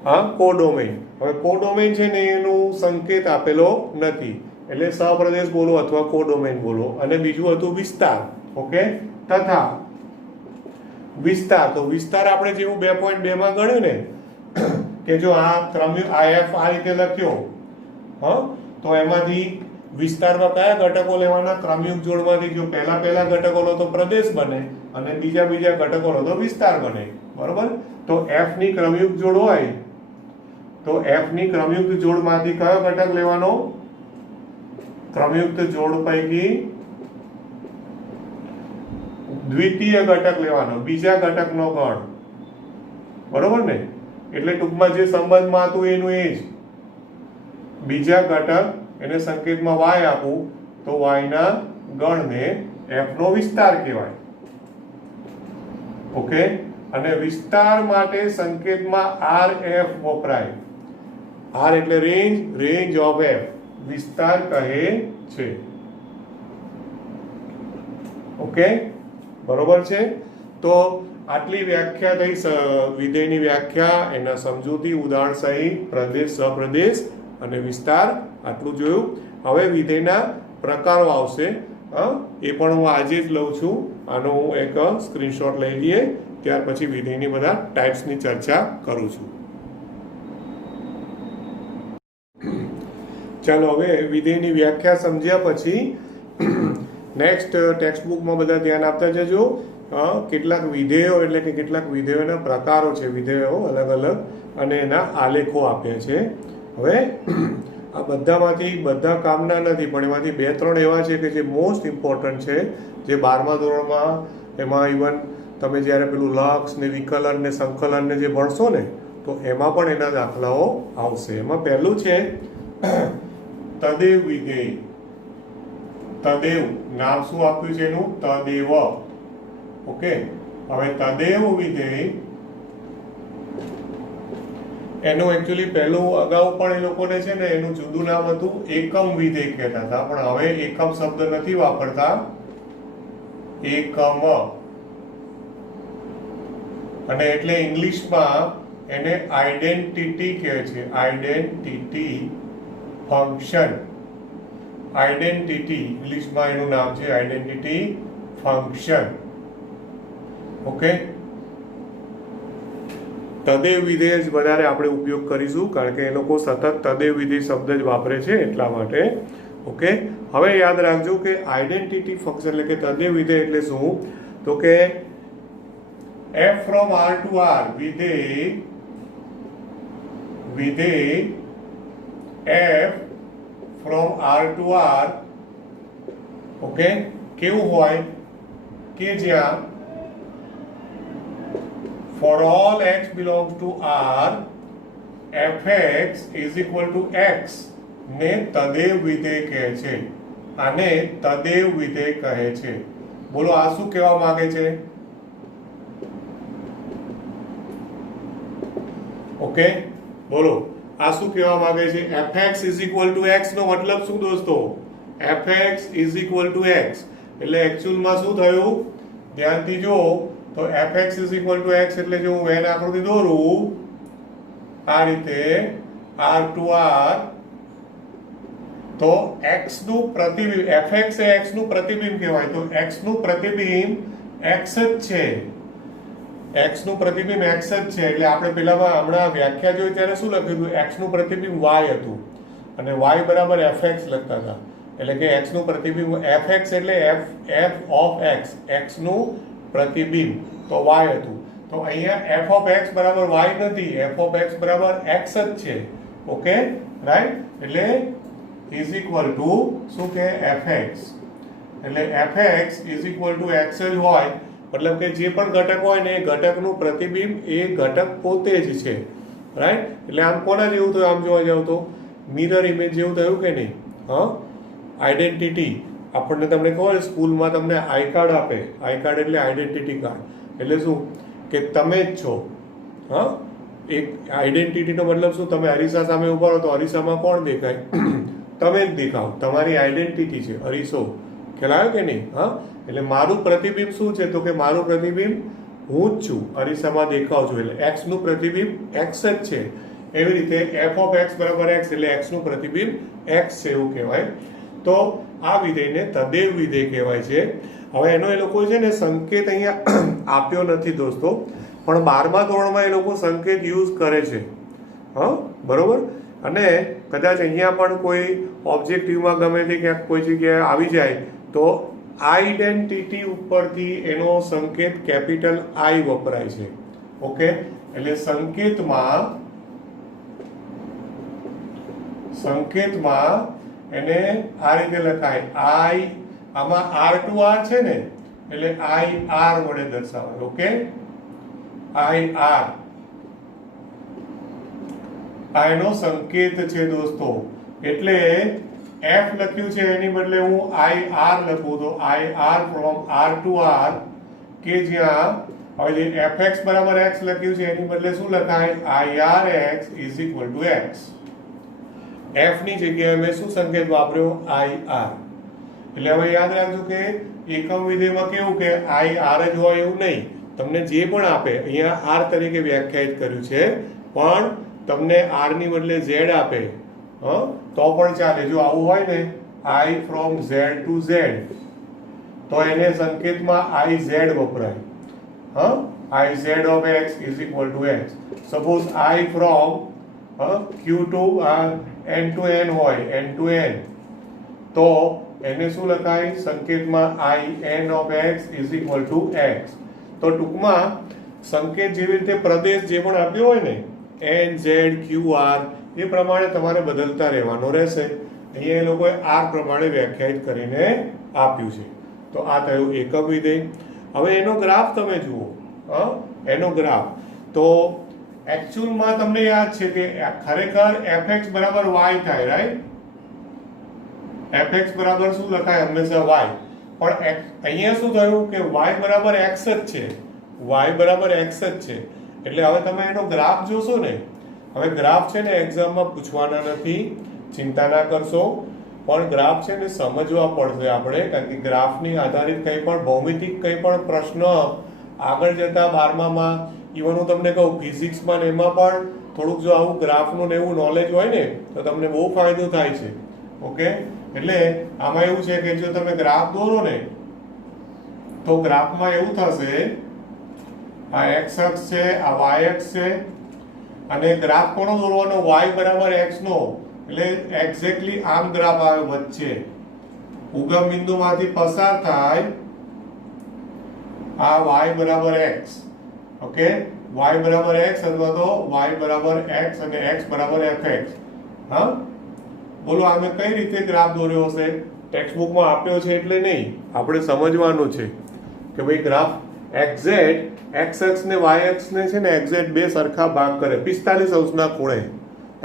હા, કોડોમેઇન. હવે કોડોમેઇન છે ને એનું સંકેત આપેલો નથી, એટલે સહપ્રદેશ બોલો અથવા કોડોમેઇન બોલો. અને બીજું હતું વિસ્તાર. ઓકે, તથા વિસ્તાર. તો વિસ્તાર આપણે જેવું 2.2 માં ગણ્યું ને કે જો આ f આ રીતે લખ્યો, હા, તો એમાંથી વિસ્તારમાં કયા ઘટકો લેવાના? ક્રમયુક્ત જોડમાંથી. જો પહેલા ઘટકો લો તો પ્રદેશ બને અને બીજા ઘટકો લો તો વિસ્તાર બને. બરોબર? તો f ની ક્રમયુક્ત જોડ હોય તો f ની ક્રમયુક્ત જોડમાંથી કયો ઘટક લેવાનો? ક્રમયુક્ત જોડ પૈકી દ્વિતીય ઘટક લેવાનો, બીજા ઘટકનો ગણ. બરોબર ને? એટલે ટૂંકમાં જે સંબંધમાં હતું એનું એ જ. બીજા ઘટક એને સંકેતમાં y આપું તો y ના ગણને f નો વિસ્તાર કહેવાય. ઓકે, અને વિસ્તાર માટે સંકેતમાં rf વપરાય. r એટલે રેન્જ ઓફ f, વિસ્તાર કહે છે. ઓકે, બરોબર છે? તો આટલી વ્યાખ્યા થઈ વિધેયની વ્યાખ્યા, એના સમજૂતી, ઉદાહરણ સહિત, પ્રદેશ, સપ્રદેશ અને વિસ્તાર, આટલું જોયું. હવે વિધેયના પ્રકારો આવશે. એ પણ હું આજે જ લઉં છું. આનો હું એક સ્ક્રીનશોટ લઈ લઈએ, ત્યાર પછી વિધેયની બધા ટાઈપ્સની ચર્ચા કરું છું. ચાલો, હવે વિધેયની વ્યાખ્યા સમજ્યા પછી નેક્સ્ટ ટેક્સ્ટબુકમાં બધા ધ્યાન આપતા જજો. કેટલાક વિધેયો એટલે કે કેટલાક વિધેયોના પ્રકારો છે, વિધેયો અલગ અલગ, અને એના આલેખો આપ્યા છે. હવે આ બધામાંથી બધા કામના નથી, પણ એમાંથી 2-3 એવા છે કે જે મોસ્ટ ઇમ્પોર્ટન્ટ છે, જે 12મા ધોરણમાં, એમાં ઇવન તમે જ્યારે પેલું લક્ષ ને વિકલન ને સંકલન ને જે ભણશો ને, તો એમાં પણ એના દાખલાઓ આવશે. એમાં પહેલું છે તદેવ વિધેય. તદેવ નામ શું આપ્યું છે એનું? તદેવ. ઓકે, હવે તદેવ વિધેય એનું એકચ્યુઅલી પહેલું અગાઉ પણ એ લોકોને છે ને એનું જુદું નામ હતું, એકમ વિધેય કહેતા હતા, પણ હવે એકમ શબ્દ નથી વાપરતા, એકમ. અને એટલે ઇંગ્લિશમાં એને આઈડેન્ટિટી કહે છે, આઈડેન્ટિટી ફંક્શન. આઈડેન્ટિટી ઇંગ્લિશમાં એનું નામ છે આઈડેન્ટિટી ફંક્શન. ઓકે, તદેવ વિધેય જ વધારે આપણે ઉપયોગ કરીશું, કારણ કે એ લોકો સતત તદેવ વિધેય શબ્દ જ વાપરે છે એટલા માટે. ઓકે, હવે યાદ રાખજો કે આઈડેન્ટિટી ફંક્શન એટલે કે તદેવ વિધેય એટલે શું? તો કે f from r to r વિધેય f from r to r, okay, કેવું હોય કે જ્યાં for all x belongs to r fx is equal to x ને તદેવ વિધેય કહે છે. આને તદેવ વિધેય કહે છે. બોલો, આ શું કહેવા માંગે છે? ઓકે, બોલો, આ શું કહેવા માંગે છે? fx is equal to x નો મતલબ શું દોસ્તો? fx is equal to x એટલે એકચ્યુઅલમાં શું થયું? ધ્યાનથી જો તો fx is equal to x એટલે જો હું વેન આકૃતિ દોરું આ રીતે r to r, તો x નું પ્રતિબિંબ, fx એ x નું પ્રતિબિંબ કહેવાય, તો x નું પ્રતિબિંબ x જ છે. x નું પ્રતિબિંબ x જ છે. એટલે આપણે પેલામાં હમણાં વ્યાખ્યા જોઈ ત્યારે શું લખ્યું હતું? x નું પ્રતિબિંબ y હતું અને y બરાબર fx લખતા હતા. એટલે કે x નું પ્રતિબિંબ fx એટલે f of x, x નું પ્રતિબિંબ તો y હતું. તો અહીંયા f of x બરાબર y નથી, f of x બરાબર x જ છે. Okay, right? એટલે ઇઝ ઇક્વલ ટુ શું કે fx, એટલે fx is equal to x જ હોય, મતલબ કે જે પણ ઘટક હોય ને એ ઘટકનું પ્રતિબિંબ એ ઘટક પોતે જ છે. રાઈટ? એટલે આમ કોના જેવું થયું? આમ જોવા જાવ તો મિરર ઇમેજ જેવું થયું કે નહીં? આઈડેન્ટિટી. આપણને તમને ખબર સ્કૂલમાં તમને આઈ કાર્ડ આપે, આઈ કાર્ડ એટલે આઈડેન્ટિટી કાર્ડ, એટલે શું કે તમે જ છો. એક આઈડેન્ટિટીનો મતલબ શું? તમે અરીસા સામે ઉભા રહો તો અરીસામાં કોણ દેખાય? તમે જ દેખાવ, તમારી આઈડેન્ટિટી છે અરીસો. ખ્યાલ આવ્યો કે નહીં? એટલે મારું પ્રતિબિંબ શું છે? તો કે મારું પ્રતિબિંબ હું જ છું, અરીસામાં દેખાવ છું, એટલે x નું પ્રતિબિંબ x જ છે. એવી રીતે f of x બરાબર x એટલે x નું પ્રતિબિંબ x છે, એવું કહેવાય. તો આ વિધેયને તદેવ વિધેય કહેવાય છે. હવે એનો એ લોકો છે ને સંકેત અહીંયા આપ્યો નથી દોસ્તો, પણ 12મા ધોરણમાં એ લોકો સંકેત યુઝ કરે છે. બરોબર? અને કદાચ અહીંયા પણ કોઈ ઓબ્જેક્ટિવમાં ગમે તે ક્યાંક કોઈ જગ્યાએ આવી જાય તો આઈડેન્ટિટી ઉપરથી એનો સંકેત કેપિટલ I વપરાય છે. ઓકે, એટલે સંકેતમાં એને આ રીતે લખાય I, આમાં r to r છે ને એટલે IR વડે દર્શાવાય. ઓકે, IR આ એનો સંકેત છે દોસ્તો. એટલે f લખ્યું છે એની બદલે હું ir લખું તો ir from r to r, કે જ્યાં હવે જે fx બરાબર x લખ્યું છે એની બદલે શું લખાય irx is equal to x. f ની જગ્યાએ મેં શું સંકેત વાપર્યો ir. એટલે હવે યાદ રાખજો કે એકમ વિધેયમાં કેવું કે ir જ હોય એવું નહીં, તમને જે પણ આપે અહીંયા r તરીકે વ્યાખ્યાયિત કર્યું છે, પણ તમને r ની બદલે z આપે તો પણ ચાલે. જો આવું હોય ને i from z to z તો એને સંકેતમાં iz વપરાય. iz of x is equal to x. Suppose i from q to n to n હોય, n to n, તો એને શું લખાય સંકેતમાં in of x is equal to x. તો ટૂંકમાં સંકેત જેવી રીતે પ્રદેશ જે પણ આપ્યો હોય ને n z q r એ પ્રમાણે તમારે બદલતા રહેવાનો રહેશે. અહીંયા એ લોકોએ r પ્રમાણે વ્યાખ્યાયિત કરીને આપ્યું છે. તો આ થયું એકમ વિધેય. હવે એનો ગ્રાફ તમે જુઓ, એનો ગ્રાફ તો એકચ્યુઅલમાં તમને યાદ છે કે ખરેખર fx બરાબર y થાય, રાઈટ? fx બરાબર શું લખાય હંમેશા y, પણ અહીંયા શું થયું કે y બરાબર x જ છે, y બરાબર x જ છે. એટલે હવે તમે એનો ગ્રાફ જોશો ને, હવે ગ્રાફ છે ને એક્ઝામમાં પૂછવાના નથી, ચિંતા ના કરશો, પણ ગ્રાફ છે ને સમજવા પડશે આપણે, કારણ કે ગ્રાફની આધારિત કંઈ પણ ભૌમિતિક કંઈ પણ પ્રશ્ન આગળ જતા 12મામાં, ઇવન હું તમને કહું ફિઝિક્સમાં ને એમાં પણ થોડુંક જો આવું ગ્રાફનું ને એવું નોલેજ હોય ને તો તમને બહુ ફાયદો થાય છે. ઓકે, એટલે આમાં એવું છે કે જો તમે ગ્રાફ દોરો ને તો ગ્રાફમાં એવું થશે, આ x અક્ષ છે, આ y અક્ષ છે, અને ગ્રાફ કોનો દોરવાનો y બરાબર x નો, એટલે એક્ઝેક્ટલી આમ ગ્રાફ આવે વચ્ચે, ઉગમ બિંદુમાંથી પસાર થાય આ y બરાબર x. ઓકે, y બરાબર x અથવા તો y બરાબર x અને x બરાબર fx. હા, બોલો આમે કઈ રીતે ગ્રાફ દોર્યો હશે? ટેક્સ્ટબુકમાં આપ્યો છે એટલે નહીં, આપણે સમજવાનું છે કે ભાઈ ગ્રાફ એક્ઝેક્ટ x અક્ષ ને y અક્ષ ને છે ને એક્ઝેક્ટ બે સરખા ભાગ કરે 45 અંશના ખૂણે,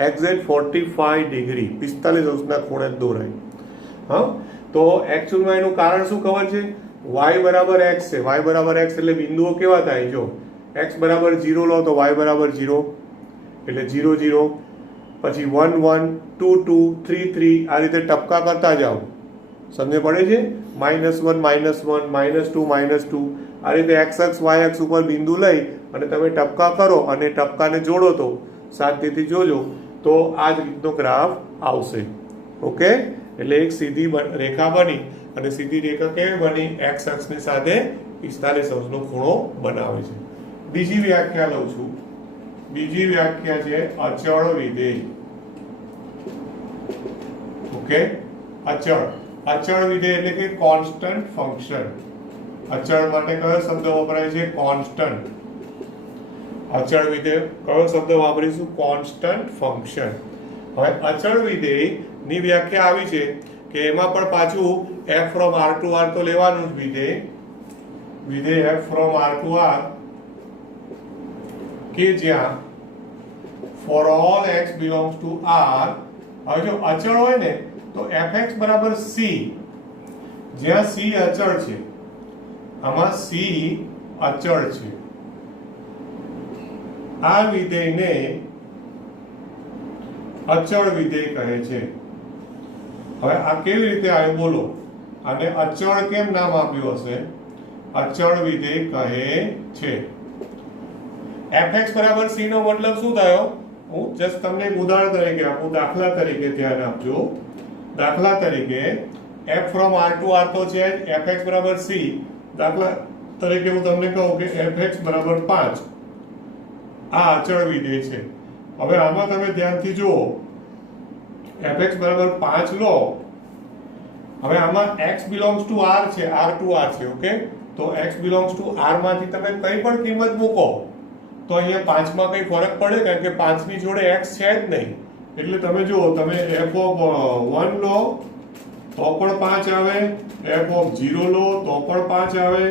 એક્ઝેક્ટ 45 ડિગ્રી 45 અંશના ખૂણે દોરાય. હા, તો એકચ્યુઅલમાં એનું કારણ શું ખબર છે? y બરાબર x છે, y બરાબર x એટલે બિંદુઓ કેવા થાય? જો x બરાબર 0 લો તો y બરાબર 0 એટલે 0 0, પછી 1 1 2 2 3 3 આ રીતે ટપકા કરતા જાઓ, સમજ પડે છે? -1 -1 -2 -2 આ રીતે x અક્ષ y અક્ષ ઉપર બિંદુ લઈ અને તમે ટપકા કરો અને ટપકાને જોડો તો શાંતિથી જોજો તો આ જ રીતનો ગ્રાફ આવશે. ઓકે, એટલે એક સીધી રેખા બની, અને સીધી રેખા કેવી બની? x અક્ષની સાથે 45 અંશનો ખૂણો બનાવે છે. બીજી વ્યાખ્યા લઉં છું. બીજી વ્યાખ્યા છે અચળ વિધેય. ઓકે, અચળ વિધેય એટલે કે કોન્સ્ટન્ટ ફંક્શન. અચળ માટે કયો શબ્દ વપરાય છે? કોન્સ્ટન્ટ. અચળ વિધેય કયો શબ્દ વાપરીશું? Constant function. હવે અચળ વિધેય ની વ્યાખ્યા આવી છે કે એમાં પણ પાછું f from r to r તો લેવાનું જ વિધેય f from r to r, કે જ્યાં for all x belongs to r. હવે જો અચળ હોય ને તો fx બરાબર c, જ્યાં c અચળ છે, આમાં c અચળ છે, આ વિધેયને અચળ વિધેય કહે છે. હવે આ કેવી રીતે આવ્યું બોલો? આને અચળ કેમ નામ આપ્યું હશે? અચળ વિધેય કહે છે. fx બરાબર c નો મતલબ શું થયો? હું જસ્ટ તમને એક ઉદાહરણ તરીકે આપું, દાખલા તરીકે ધ્યાન આપજો. દાખલા તરીકે f from r to r તો છે, fx બરાબર c. દાખલા તરીકે હું તમને કહું કે fx બરાબર 5, આ અચળ વિધેય છે. હવે આમાં તમે ધ્યાનથી જુઓ, fx બરાબર 5 લો, હવે આમાં x belongs to r છે, r to r છે. ઓકે, તો x belongs to r માંથી તમે કઈ પણ કિંમત મૂકો તો અહીંયા 5 માં કઈ ફરક પડે? કારણ કે 5 ની જોડે x છે જ નહીં. એટલે તમે જુઓ, તમે f of 1 લો તો પણ 5 આવે, f of 0 લો તો પણ 5 આવે,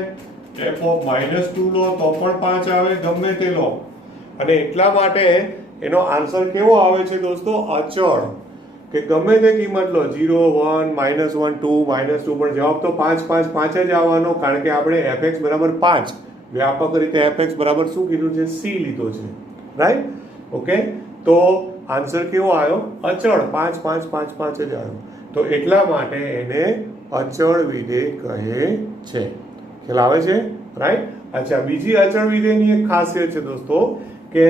f of -2 લો તો પણ 5 આવે, ગમે તે લો. અને એટલા માટે એનો આન્સર કેવો આવે છે દોસ્તો? અચળ, કે ગમે તે કિંમત લો, 0, 1, -1, 2, -2, પણ જવાબ તો 5, 5, 5 જ આવવાનો, કારણ કે આપણે fx બરાબર 5 વ્યાપક રીતે fx બરાબર શું કીધું છે? c લીધો છે, રાઈટ? ઓકે, તો આન્સર કેવો આવ્યો? અચળ, 5, 5, 5, 5 જ આવ્યો. તો એટલા માટે એને અચળ વિધેય કહે છે. ખ્યાલ આવે છે, રાઈટ? અચ્છા, બીજી અચળ વિધેયની એક ખાસિયત છે દોસ્તો, કે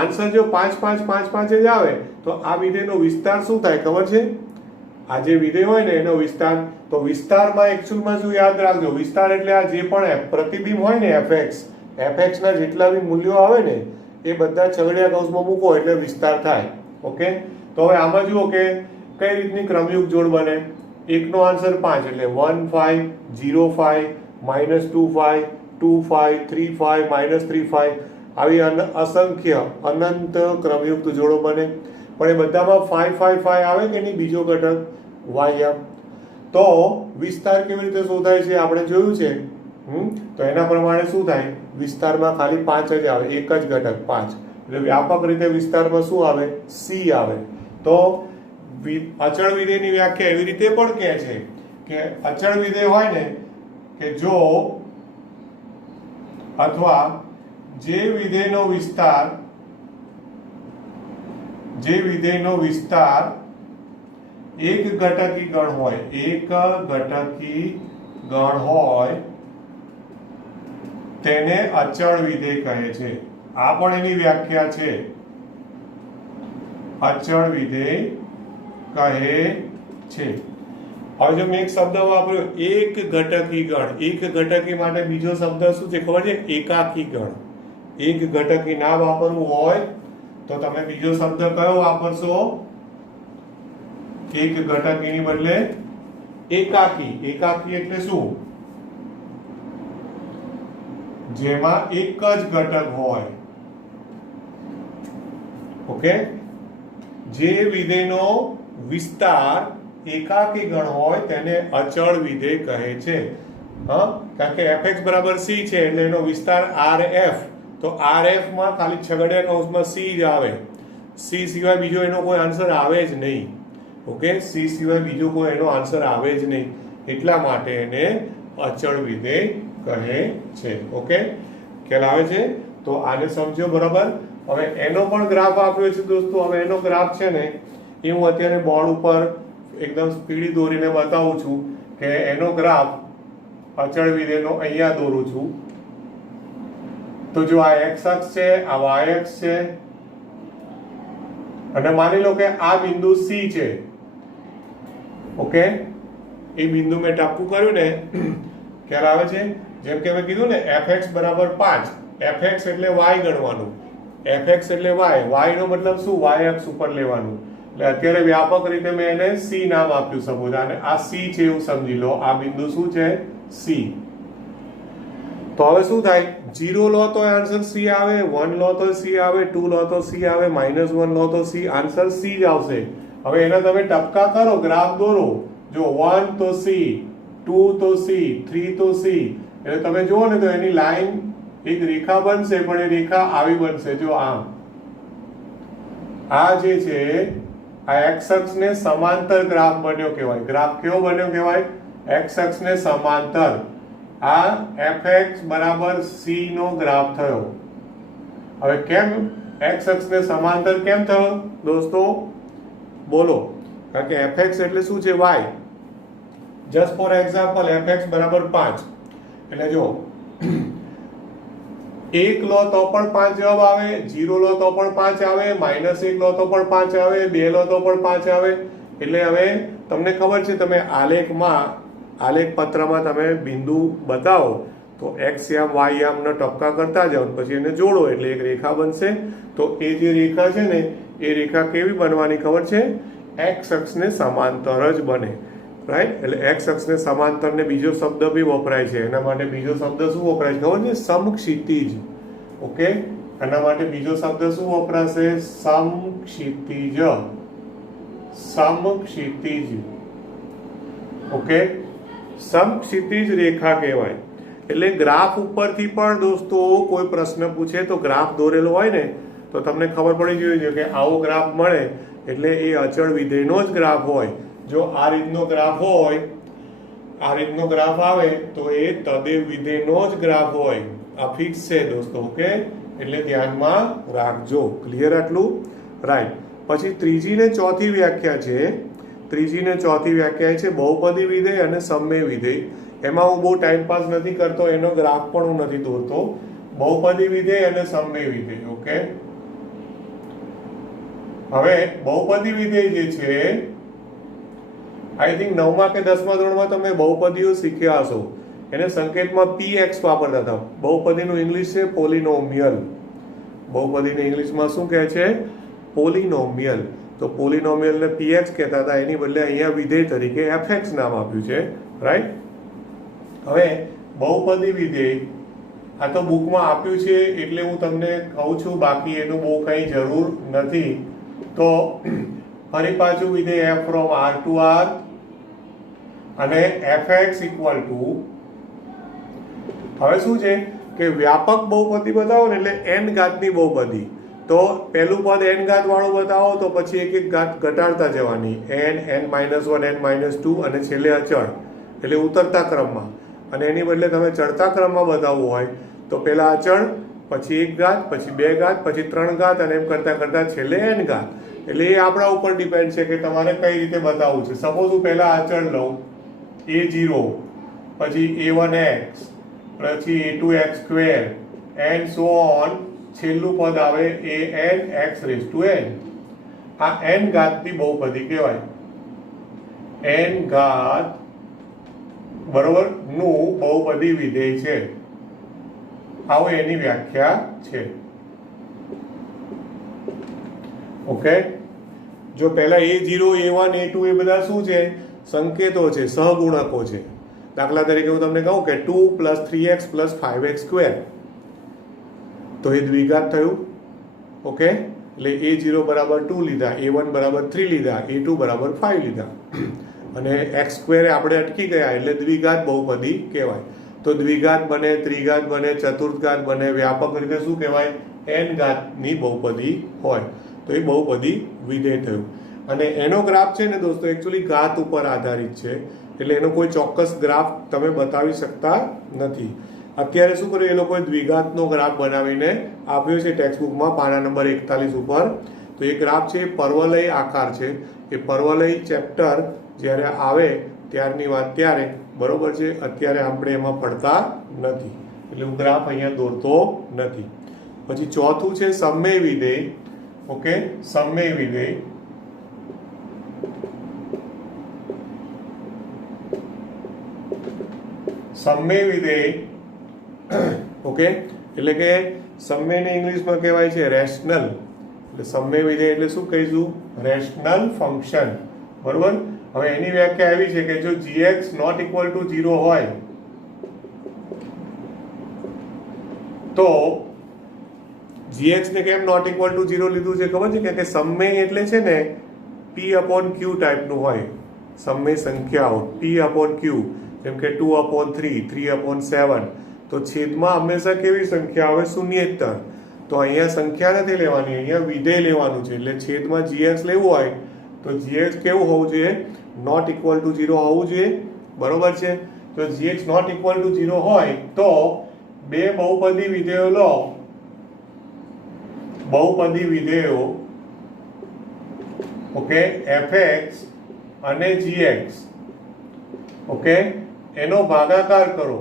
આન્સર જો 5, 5, 5, 5 જ આવે તો આ વિધેયનો વિસ્તાર શું થાય ખબર છે? આ જે વિધેય હોય ને એનો વિસ્તાર, તો વિસ્તારમાં એકચ્યુઅલમાં શું યાદ રાખજો, વિસ્તાર એટલે આ જે પણ પ્રતિબિંબ હોય ને fx ના જેટલા બી મૂલ્યો આવે ને એ બધા છગડીયા કૌંસમાં મૂકો એટલે વિસ્તાર થાય. ઓકે, તો હવે આમાં જુઓ કે કઈ રીતની ક્રમયુક્ત જોડ બને. એકનો આન્સર 5 એટલે 1, 5, 0, 5, -2, 5, 2, 5, 3, 5, -3, 5, આવી અસંખ્ય અનંત ક્રમયુક્ત જોડો બને. પણ એ બધામાં 5, 5, 5 આવે કે નહીં, બીજો ઘટક y. તો વિસ્તાર કેવી રીતે શોધાય છે આપણે જોયું છે. તો એના પ્રમાણે શું થાય, વિસ્તારમાં ખાલી 5 જ આવે, એક જ ઘટક 5, એટલે વ્યાપક રીતે વિસ્તારમાં શું આવે? c આવે. તો અચળ વિધેયની વ્યાખ્યા એવી રીતે પણ કહે છે કે અચળ વિધેય હોય ને કે જો અથવા જે વિધેયનો વિસ્તાર એક ઘટકી ગણ હોય, તેને અચળ વિધેય કહે છે. આ પણ એની વ્યાખ્યા છે, અચળ વિધેય કહે છે. હવે જો મેં એક શબ્દ વાપર્યો, એક ઘટકી ગણ. એક ઘટકી માટે બીજો શબ્દ શું છે ખબર છે? એકાકી ગણ. એક ઘટકી ના વાપરવું હોય તો તમે બીજો શબ્દ કયો વાપરશો? એક ઘટકીની બદલે એકાકી. એકાકી એટલે શું? જેમાં એક જ ઘટક હોય. ઓકે, જે વિધેયનો વિસ્તાર એકાકી ગણ હોય તેને અચળ વિધેય કહે છે. કારણ કે fx બરાબર c છે એટલે એનો વિસ્તાર rf, તો rf માં ખાલી છગડીયા કૌંસમાં c જ આવે. c સિવાય બીજો એનો કોઈ આન્સર આવે જ નહીં. ઓકે, c સિવાય બીજો કોઈ એનો આન્સર આવે જ નહીં, એટલા માટે એને અચળ વિધેય કહે છે. ઓકે, ખ્યાલ આવે છે? તો આને સમજો બરાબર. હવે એનો પણ ગ્રાફ આપ્યો છે દોસ્તો. હવે એનો ગ્રાફ છે ને એ હું અત્યારે બોર્ડ ઉપર એકદમ સ્પીડી દોરીને બતાવું છું કે એનો ગ્રાફ અચળ વિધેયનો અહીંયા દોરું છું. તો જો આ x અક્ષ છે, આ y અક્ષ છે, અને માની લો કે આ બિંદુ c છે. ઓકે, એ બિંદુ મેં ટપકું કર્યું ને, ખ્યાલ આવે છે? જેમ કે મેં કીધું ને fx બરાબર 5, fx એટલે y ગણવાનું, fx એટલે y, y નો મતલબ શું? y અક્ષ ઉપર લેવાનું. એટલે અત્યારે વ્યાપક રીતે મેં એને c નામ આપ્યું સપોઝ, અને આ c છે એવું સમજી લો. આ બિંદુ શું છે? c. તો હવે શું થાય? 0 લો તો આન્સર c આવે, 1 લો તો c આવે, 2 લો તો c આવે, -1 લો તો c, આન્સર c જ આવશે. હવે એના તમે ટપકા કરો, ગ્રાફ દોરો. જો 1 તો c, 2 તો c, 3 તો c, એટલે તમે જુઓ ને તો એની લાઈન એક રેખા બનશે, પણ એ રેખા આવી બનશે. જો આ જે છે આ x અક્ષને સમાંતર ગ્રાફ બન્યો કહેવાય. ગ્રાફ કેવો બન્યો કહેવાય? x અક્ષને સમાંતર. આ fx બરાબર c નો ગ્રાફ થયો. હવે કેમ x અક્ષને સમાંતર કેમ થયો દોસ્તો? બોલો. કારણ કે fx એટલે શું છે? y. Just for example fx બરાબર 5, એટલે જો 1 લો તો પણ 5 જવાબ આવે, 0 લો તો પણ 5 આવે, -1 લો તો પણ 5 આવે, 2 લો તો પણ 5 આવે. એટલે હવે તમને ખબર છે, તમે આલેખ પત્રમાં તમે બિંદુ બતાવો તો x યામ y યામનો ટપકા કરતા જાઓ, પછી એને જોડો એટલે એક રેખા બનશે. તો એ જે રેખા છે ને એ રેખા કેવી બનવાની ખબર છે? x અક્ષને સમાંતર જ બને, રાઈટ? એટલે x અક્ષને સમાંતર ને બીજો શબ્દ બી વપરાય છે. એના માટે બીજો શબ્દ શું વપરાય છે ખબર છે? સમક્ષિતિજ. ઓકે, એના માટે બીજો શબ્દ શું વપરાશે? સમક્ષિતિજ. સમક્ષિતિજ. ઓકે, સમક્ષિતિજ રેખા કહેવાય. એટલે ગ્રાફ ઉપરથી પણ દોસ્તો કોઈ પ્રશ્ન પૂછે તો ગ્રાફ દોરેલો હોય ને તો તમને ખબર પડી જોઈએ કે આવો ગ્રાફ મળે એટલે એ અચળ વિધેયનો જ ગ્રાફ હોય. જો આ રીતનો ગ્રાફ હોય, આ રીતનો ગ્રાફ આવે તો એ તદેવ વિધેયનો જ ગ્રાફ હોય. આ ફિક્સ છે દોસ્તો. ઓકે, એટલે ધ્યાનમાં રાખજો. ક્લિયર આટલું? રાઈટ. પછી ત્રીજી ને ચોથી વ્યાખ્યા છે. ત્રીજી ને ચોથી વ્યાખ્યા છે બહુપદી વિધેય અને સમમેય વિધેય. એમાં હું બહુ ટાઈમ પાસ નથી કરતો, એનો ગ્રાફ પણ હું નથી દોરતો. બહુપદી વિધેય અને સમમેય વિધેય. ઓકે, હવે બહુપદી વિધેય જે છે, આઈ થિંક 9મા કે 10મા ધોરણમાં તમે બહુપદીઓ શીખ્યા હશો. એને સંકેતમાં px વાપરતા હતા. બહુપદીનું ઇંગ્લિશ છે પોલિનોમિયલ. બહુપદીને ઇંગ્લિશમાં શું કહે છે? પોલિનોમિયલ. તો પોલિનોમિયલને px કહેતા હતા, એની બદલે અહીંયા વિધેય તરીકે fx નામ આપ્યું છે. રાઈટ. હવે બહુપદી વિધેય આ તો બુકમાં આપ્યું છે એટલે હું તમને કહું છું, બાકી એનું બહુ કંઈ જરૂર નથી. તો ફરી પાછું વિધેય f from r to r અને fx ઇક્વલ ટુ, હવે શું છે કે વ્યાપક બહુપદી બતાવો ને એટલે n ઘાતની બહુપદી. તો પહેલું પદ n ઘાત વાળું બતાવો તો પછી એક એક ઘાત ઘટાડતા જવાની, n-1 n-2 અને છેલ્લે અચળ, એટલે ઉતરતા ક્રમમાં. અને એની બદલે તમે ચડતા ક્રમમાં બતાવવું હોય તો પહેલા અચળ, પછી એક ઘાત, પછી બે ઘાત, પછી 3 ઘાત અને એમ કરતા કરતા છેલ્લે n ઘાત. એટલે એ આપણા ઉપર ડિપેન્ડ છે કે તમારે કઈ રીતે બતાવવું છે. સપોઝ હું પહેલા અચળ લઉં a0, પછી a1x, પછી a2x² and so on, છેલ્લું પદ આવે an x raised to n. આ n ઘાતની બહુપદી કહેવાય. n ઘાત બરોબર નું બહુપદી વિધેય છે. આવો એની વ્યાખ્યા છે. ઓકે, જો પહેલા a0 a1 a2 એ બધા શું છે? સંકેતો છે, સહગુણકો છે. દાખલા તરીકે હું તમને કહું કે 2 + 3x + 5x², તો એ દ્વિઘાત થયું. ઓકે, એટલે a0 બરાબર 2 લીધા, a1 બરાબર 3 લીધા, a2 બરાબર 5 લીધા અને x² આપણે અટકી ગયા એટલે દ્વિઘાત બહુપદી કહેવાય. તો દ્વિઘાત બને, ત્રિઘાત બને, ચતુર્થઘાત બને, વ્યાપક રીતે શું કહેવાય? n ઘાતની બહુપદી હોય તો એ બહુપદી વિધેય થયું. અને એનો ગ્રાફ છે ને દોસ્તો એકચ્યુઅલી ઘાત ઉપર આધારિત છે, એટલે એનો કોઈ ચોક્કસ ગ્રાફ તમે બતાવી શકતા નથી. અત્યારે શું કર્યું, એ લોકોએ દ્વિઘાતનો ગ્રાફ બનાવીને આપ્યો છે ટેક્સ્ટબુકમાં પાના નંબર 41 ઉપર. તો એ ગ્રાફ છે પર્વલય આકાર છે. એ પર્વલય ચેપ્ટર જ્યારે આવે ત્યારની વાત ત્યારે, બરોબર છે. અત્યારે આપણે એમાં પડતા નથી એટલે હું ગ્રાફ અહીંયા દોરતો નથી. પછી ચોથું છે સમમેય વિધેય. ઓકે, સમમેય વિધેય. સમમેય વિધેય ઓકે, એટલે કે સમમેયને ઇંગ્લિશમાં કહેવાય છે રેશનલ. એટલે સમમેય વિધેય એટલે શું કહીશું? Rational function. બરોબર. હવે એની વ્યાખ્યા એવી છે કે જો gx ≠ 0 હોય તો gx ને કેમ ≠ 0 લીધું છે ખબર છે? કે સમમેય એટલે છે ને p/q ટાઈપનું હોય. સમમેય સંખ્યાઓ p/q, જેમ કે 2/3, 3/7. તો છેદમાં હંમેશા કેવી સંખ્યા આવે? શૂન્યેતર. તો અહીંયા સંખ્યા નથી લેવાની, અહીંયા વિધેય લેવાનું છે. એટલે છેદમાં gx લેવું હોય તો gx કેવું હોવું જોઈએ? ≠ 0 હોવું જોઈએ. બરોબર છે. તો gx ≠ 0 હોય તો બે બહુપદી વિધેયો લો. બહુપદી વિધેયો ઓકે, fx અને gx. ઓકે, એનો ભાગાકાર કરો,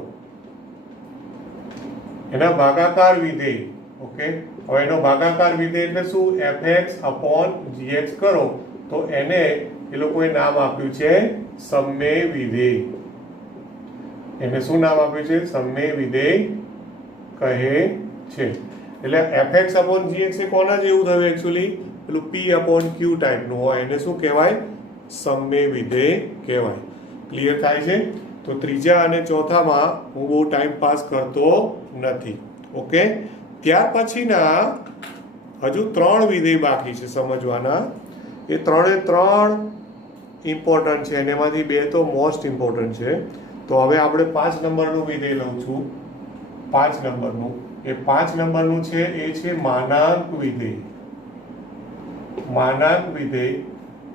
એના ભાગાકાર વિધેય. ઓકે, હવે એનો ભાગાકાર વિધેય એટલે શું? fx/gx કરો તો એને એ લોકોએ નામ આપ્યું છે સમમેય વિધેય. એને શું નામ આપ્યું છે? સમમેય વિધેય કહે છે. એટલે fx/gx એ કોના જેવું થયું એકચ્યુઅલી? પેલું p/q ટાઈપનું હોય, એને શું કહેવાય? સમમેય વિધેય કહેવાય. ક્લિયર થાય છે? તો ત્રીજા અને ચોથામાં હું બહુ ટાઈમ પાસ કરતો નથી. ઓકે, ત્યાર પછીના હજુ 3 વિધેય બાકી છે સમજવાના. એ 3 ઇમ્પોર્ટન્ટ છે અને એમાંથી 2 તો મોસ્ટ ઇમ્પોર્ટન્ટ છે. તો હવે આપણે 5 નંબરનું વિધેય લઉં છું. 5 નંબરનું એ 5 નંબરનું છે એ છે માનાંક વિધેય. માનાંક વિધેય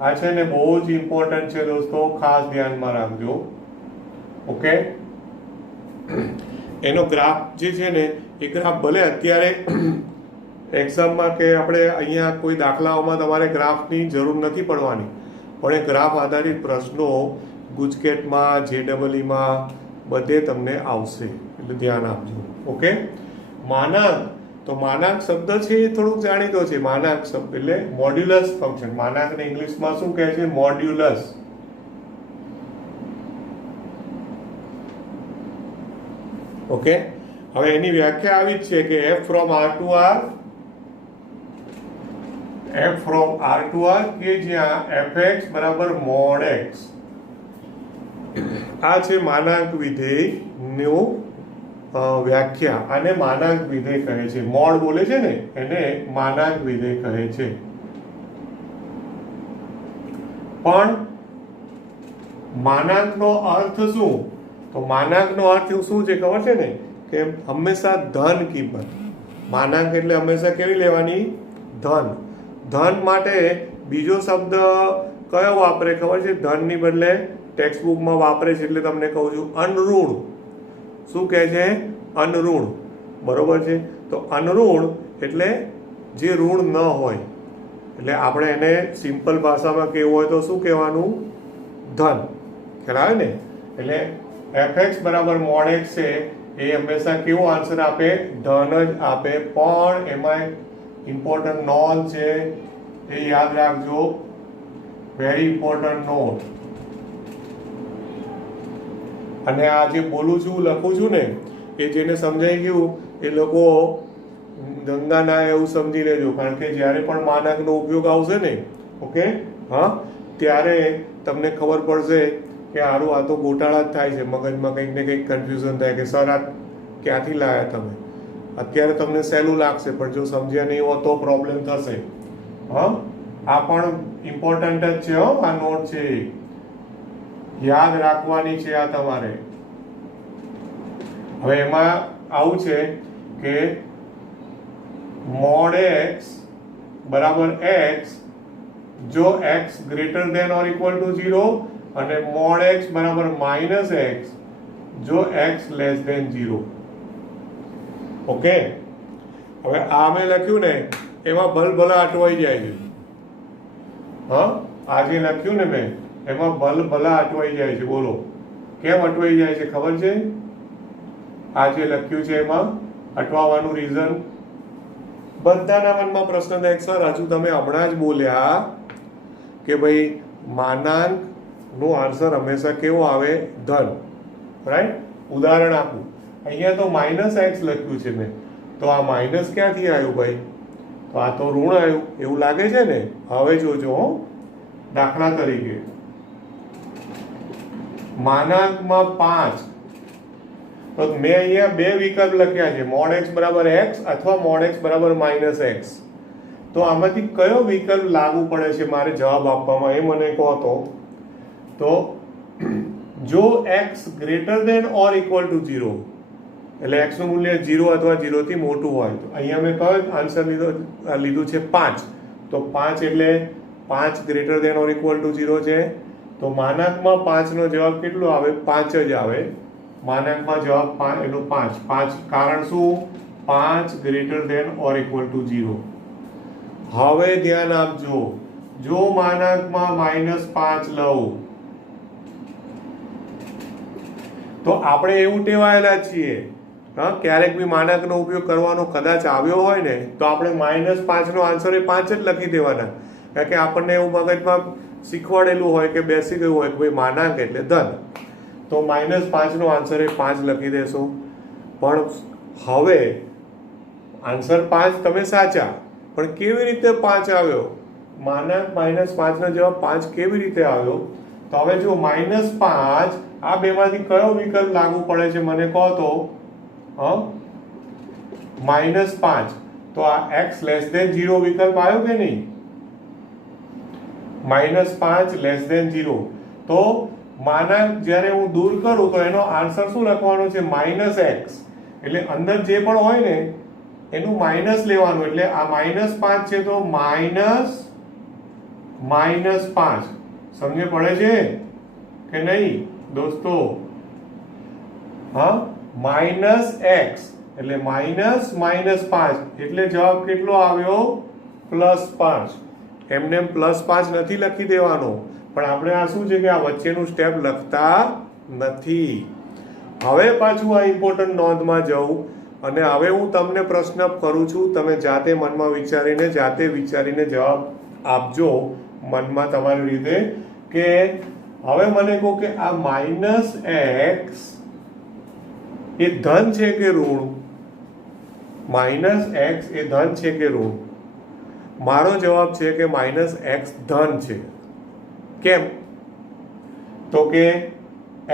આ છે ને બહુ જ ઇમ્પોર્ટન્ટ છે દોસ્તો, ખાસ ધ્યાનમાં રાખજો. ઓકે, એનો ગ્રાફ જે છે ને એ ગ્રાફ ભલે અત્યારે એક્ઝામમાં કે આપણે અહીંયા કોઈ દાખલાઓમાં તમારે ગ્રાફની જરૂર નથી પડવાની, પણ એ ગ્રાફ આધારિત પ્રશ્નો ગુજકેટમાં, JEE-માં બધે તમને આવશે, એટલે ધ્યાન આપજો. ઓકે, માનાંક, તો માનાંક શબ્દ છે એ થોડુંક જાણીતો છે. માનાંક શબ્દ એટલે મોડ્યુલસ ફંક્શન. માનાંકને ઇંગ્લિશમાં શું કહે છે? મોડ્યુલસ. ઓકે, હવે એની વ્યાખ્યા આવી જ છે કે f from R to R, f from R to R કે જ્યાં fx બરાબર mod x. આ છે માનાંક વિધેયનું વ્યાખ્યા. આને માનાંક વિધેય કહે છે. મોડ બોલે છે ને એને માનાંક વિધેય કહે છે. પણ માનાંકનો અર્થ શું? તો માનાંકનો અર્થ શું છે ખબર છે ને? કે હંમેશા ધન કિંમત. માનાંક એટલે હંમેશા કેવી લેવાની? ધન. ધન માટે બીજો શબ્દ કયો વાપરે ખબર છે? ધનની બદલે ટેક્સ્ટ બુકમાં વાપરે છે, એટલે તમને કહું છું અનઋણ. શું કહે છે? અનઋણ. બરોબર છે? તો અનઋણ એટલે જે ઋણ ન હોય, એટલે આપણે એને સિમ્પલ ભાષામાં કહેવું હોય તો શું કહેવાનું? ધન. ખ્યાલ આવે ને? એટલે fx બરાબર mod x છે એ હંમેશા કેવો આન્સર આપે? ધન જ આપે. પણ એમાં ઇમ્પોર્ટન્ટ નોંધ છે, એ યાદ રાખજો. Very important note. અને આ જે બોલું છું, લખું છું ને, એ જેને સમજાઈ ગયું એ લોકો ગંગા ના એવું સમજી લેજો. કારણ કે જ્યારે પણ માનાંકનો ઉપયોગ આવશે ને, ઓકે, હા, ત્યારે તમને ખબર પડશે કે આરું આ તો ગોટાળા જ થાય છે. મગજમાં કંઈક ને કંઈક કન્ફ્યુઝન થાય કે સર આ ક્યાંથી લાયા તમે. અત્યારે તમને સહેલું લાગશે, પણ જો સમજ્યા નહીં હો તો પ્રોબ્લેમ થશે. હા, આ પણ ઇમ્પોર્ટન્ટ જ છે. હો, આ નોટ છે, યાદ રાખવાની છે આ તમારે. હવે એમાં આવું છે કે mod x બરાબર x જો x greater than or equal to 0 અને mod x બરાબર માઇનસ x જો x લેસ દેન 0. ઓકે, હવે આ મેં લખ્યું ને એમાં ભલભલા અટવાઈ જાય છે. હા, આ જે લખ્યું ને મેં એમાં ભલભલા અટવાઈ જાય છે. બોલો કેમ અટવાઈ જાય છે ખબર છે? આ જે લખ્યું છે એમાં અટવાવાનું રીઝન બધાના મનમાં પ્રશ્ન થાય, સર હજુ તમે હમણાં જ બોલ્યા કે ભાઈ માનાંક નો આન્સર હંમેશા કેવો આવે? ધન. રાઈટ? ઉદાહરણ આપું, અહીંયા તો માઇનસ એક્સ લખ્યું છે મેં, તો આ માઇનસ ક્યાંથી આવ્યું ભાઈ? તો આ તો ઋણ આવ્યું એવું લાગે છે ને. હવે જોજો, દાખલા તરીકે માનાંકમાં 5, તો મેં અહીંયા બે વિકલ્પ લખ્યા છે, mod x બરાબર x અથવા mod x બરાબર માઇનસ x. તો આમાંથી કયો વિકલ્પ લાગુ પડે છે મારે જવાબ આપવામાં, એ મને કહો તો જો x greater than or equal to 0, એટલે x નું મૂલ્ય 0 અથવા 0 થી મોટું હોય, તો અહીંયા મેં કયો આન્સર લીધું છે? 5. તો 5 એટલે 5 greater than or equal to 0 છે. તો માનાંકમાં 5 નો જવાબ કેટલો આવે? 5 જ આવે. માનાંકમાં જવાબ 5 એનો 5. 5 કારણ શું? 5 greater than or equal to 0. હવે ધ્યાન આપજો, જો માનાંકમાં -5 લઉં તો આપણે એવું ટેવાયેલા છીએ, હા, ક્યારેક બી માનાંકનો ઉપયોગ કરવાનો કદાચ આવ્યો હોય ને તો આપણે -5 નો આન્સર એ 5 જ લખી દેવાના. કારણ કે આપણને એવું મગજમાં શીખવાડેલું હોય કે બેસી ગયું હોય કે ભાઈ માનાંક એટલે ધન, તો -5 નો આન્સર એ 5 લખી દેશો. પણ હવે આન્સર 5 તમે સાચા, પણ કેવી રીતે 5 આવ્યો? માનાંક -5 નો જવાબ 5 કેવી રીતે આવ્યો? તો હવે જો -5, આ બેમાંથી કયો વિકલ્પ લાગુ પડે છે મને કહો તો? -5, તો આ x લેસ દેન 0 વિકલ્પ આવ્યો કે નહીં? -5 લેસ દેન 0. તો માનાંક જ્યારે હું દૂર કરું તો એનો આન્સર શું લખવાનો છે? -x. એટલે અંદર જે પણ હોય ને એનું માઇનસ લેવાનું. એટલે આ -5 છે તો -5 સમજે પડે છે કે નહીં દોસ્તો? હા, -x એટલે -5 એટલે જવાબ કેટલો આવ્યો? +5. એમને +5 નથી લખી દેવાનો, પણ આપણે આ શું છે કે આ વચ્ચેનું સ્ટેપ લખતા નથી. હવે પાછું આ ઇમ્પોર્ટન્ટ નોંધમાં જવું અને હવે હું તમને પ્રશ્ન કરું છું, તમે જાતે મનમાં વિચારીને જવાબ આપજો મનમાં તમારી રીતે કે હવે મને કહો કે આ -x એ ધન છે કે ઋણ? -x એ ધન છે કે ઋણ? મારો જવાબ છે કે -x ધન છે. કેમ? તો કે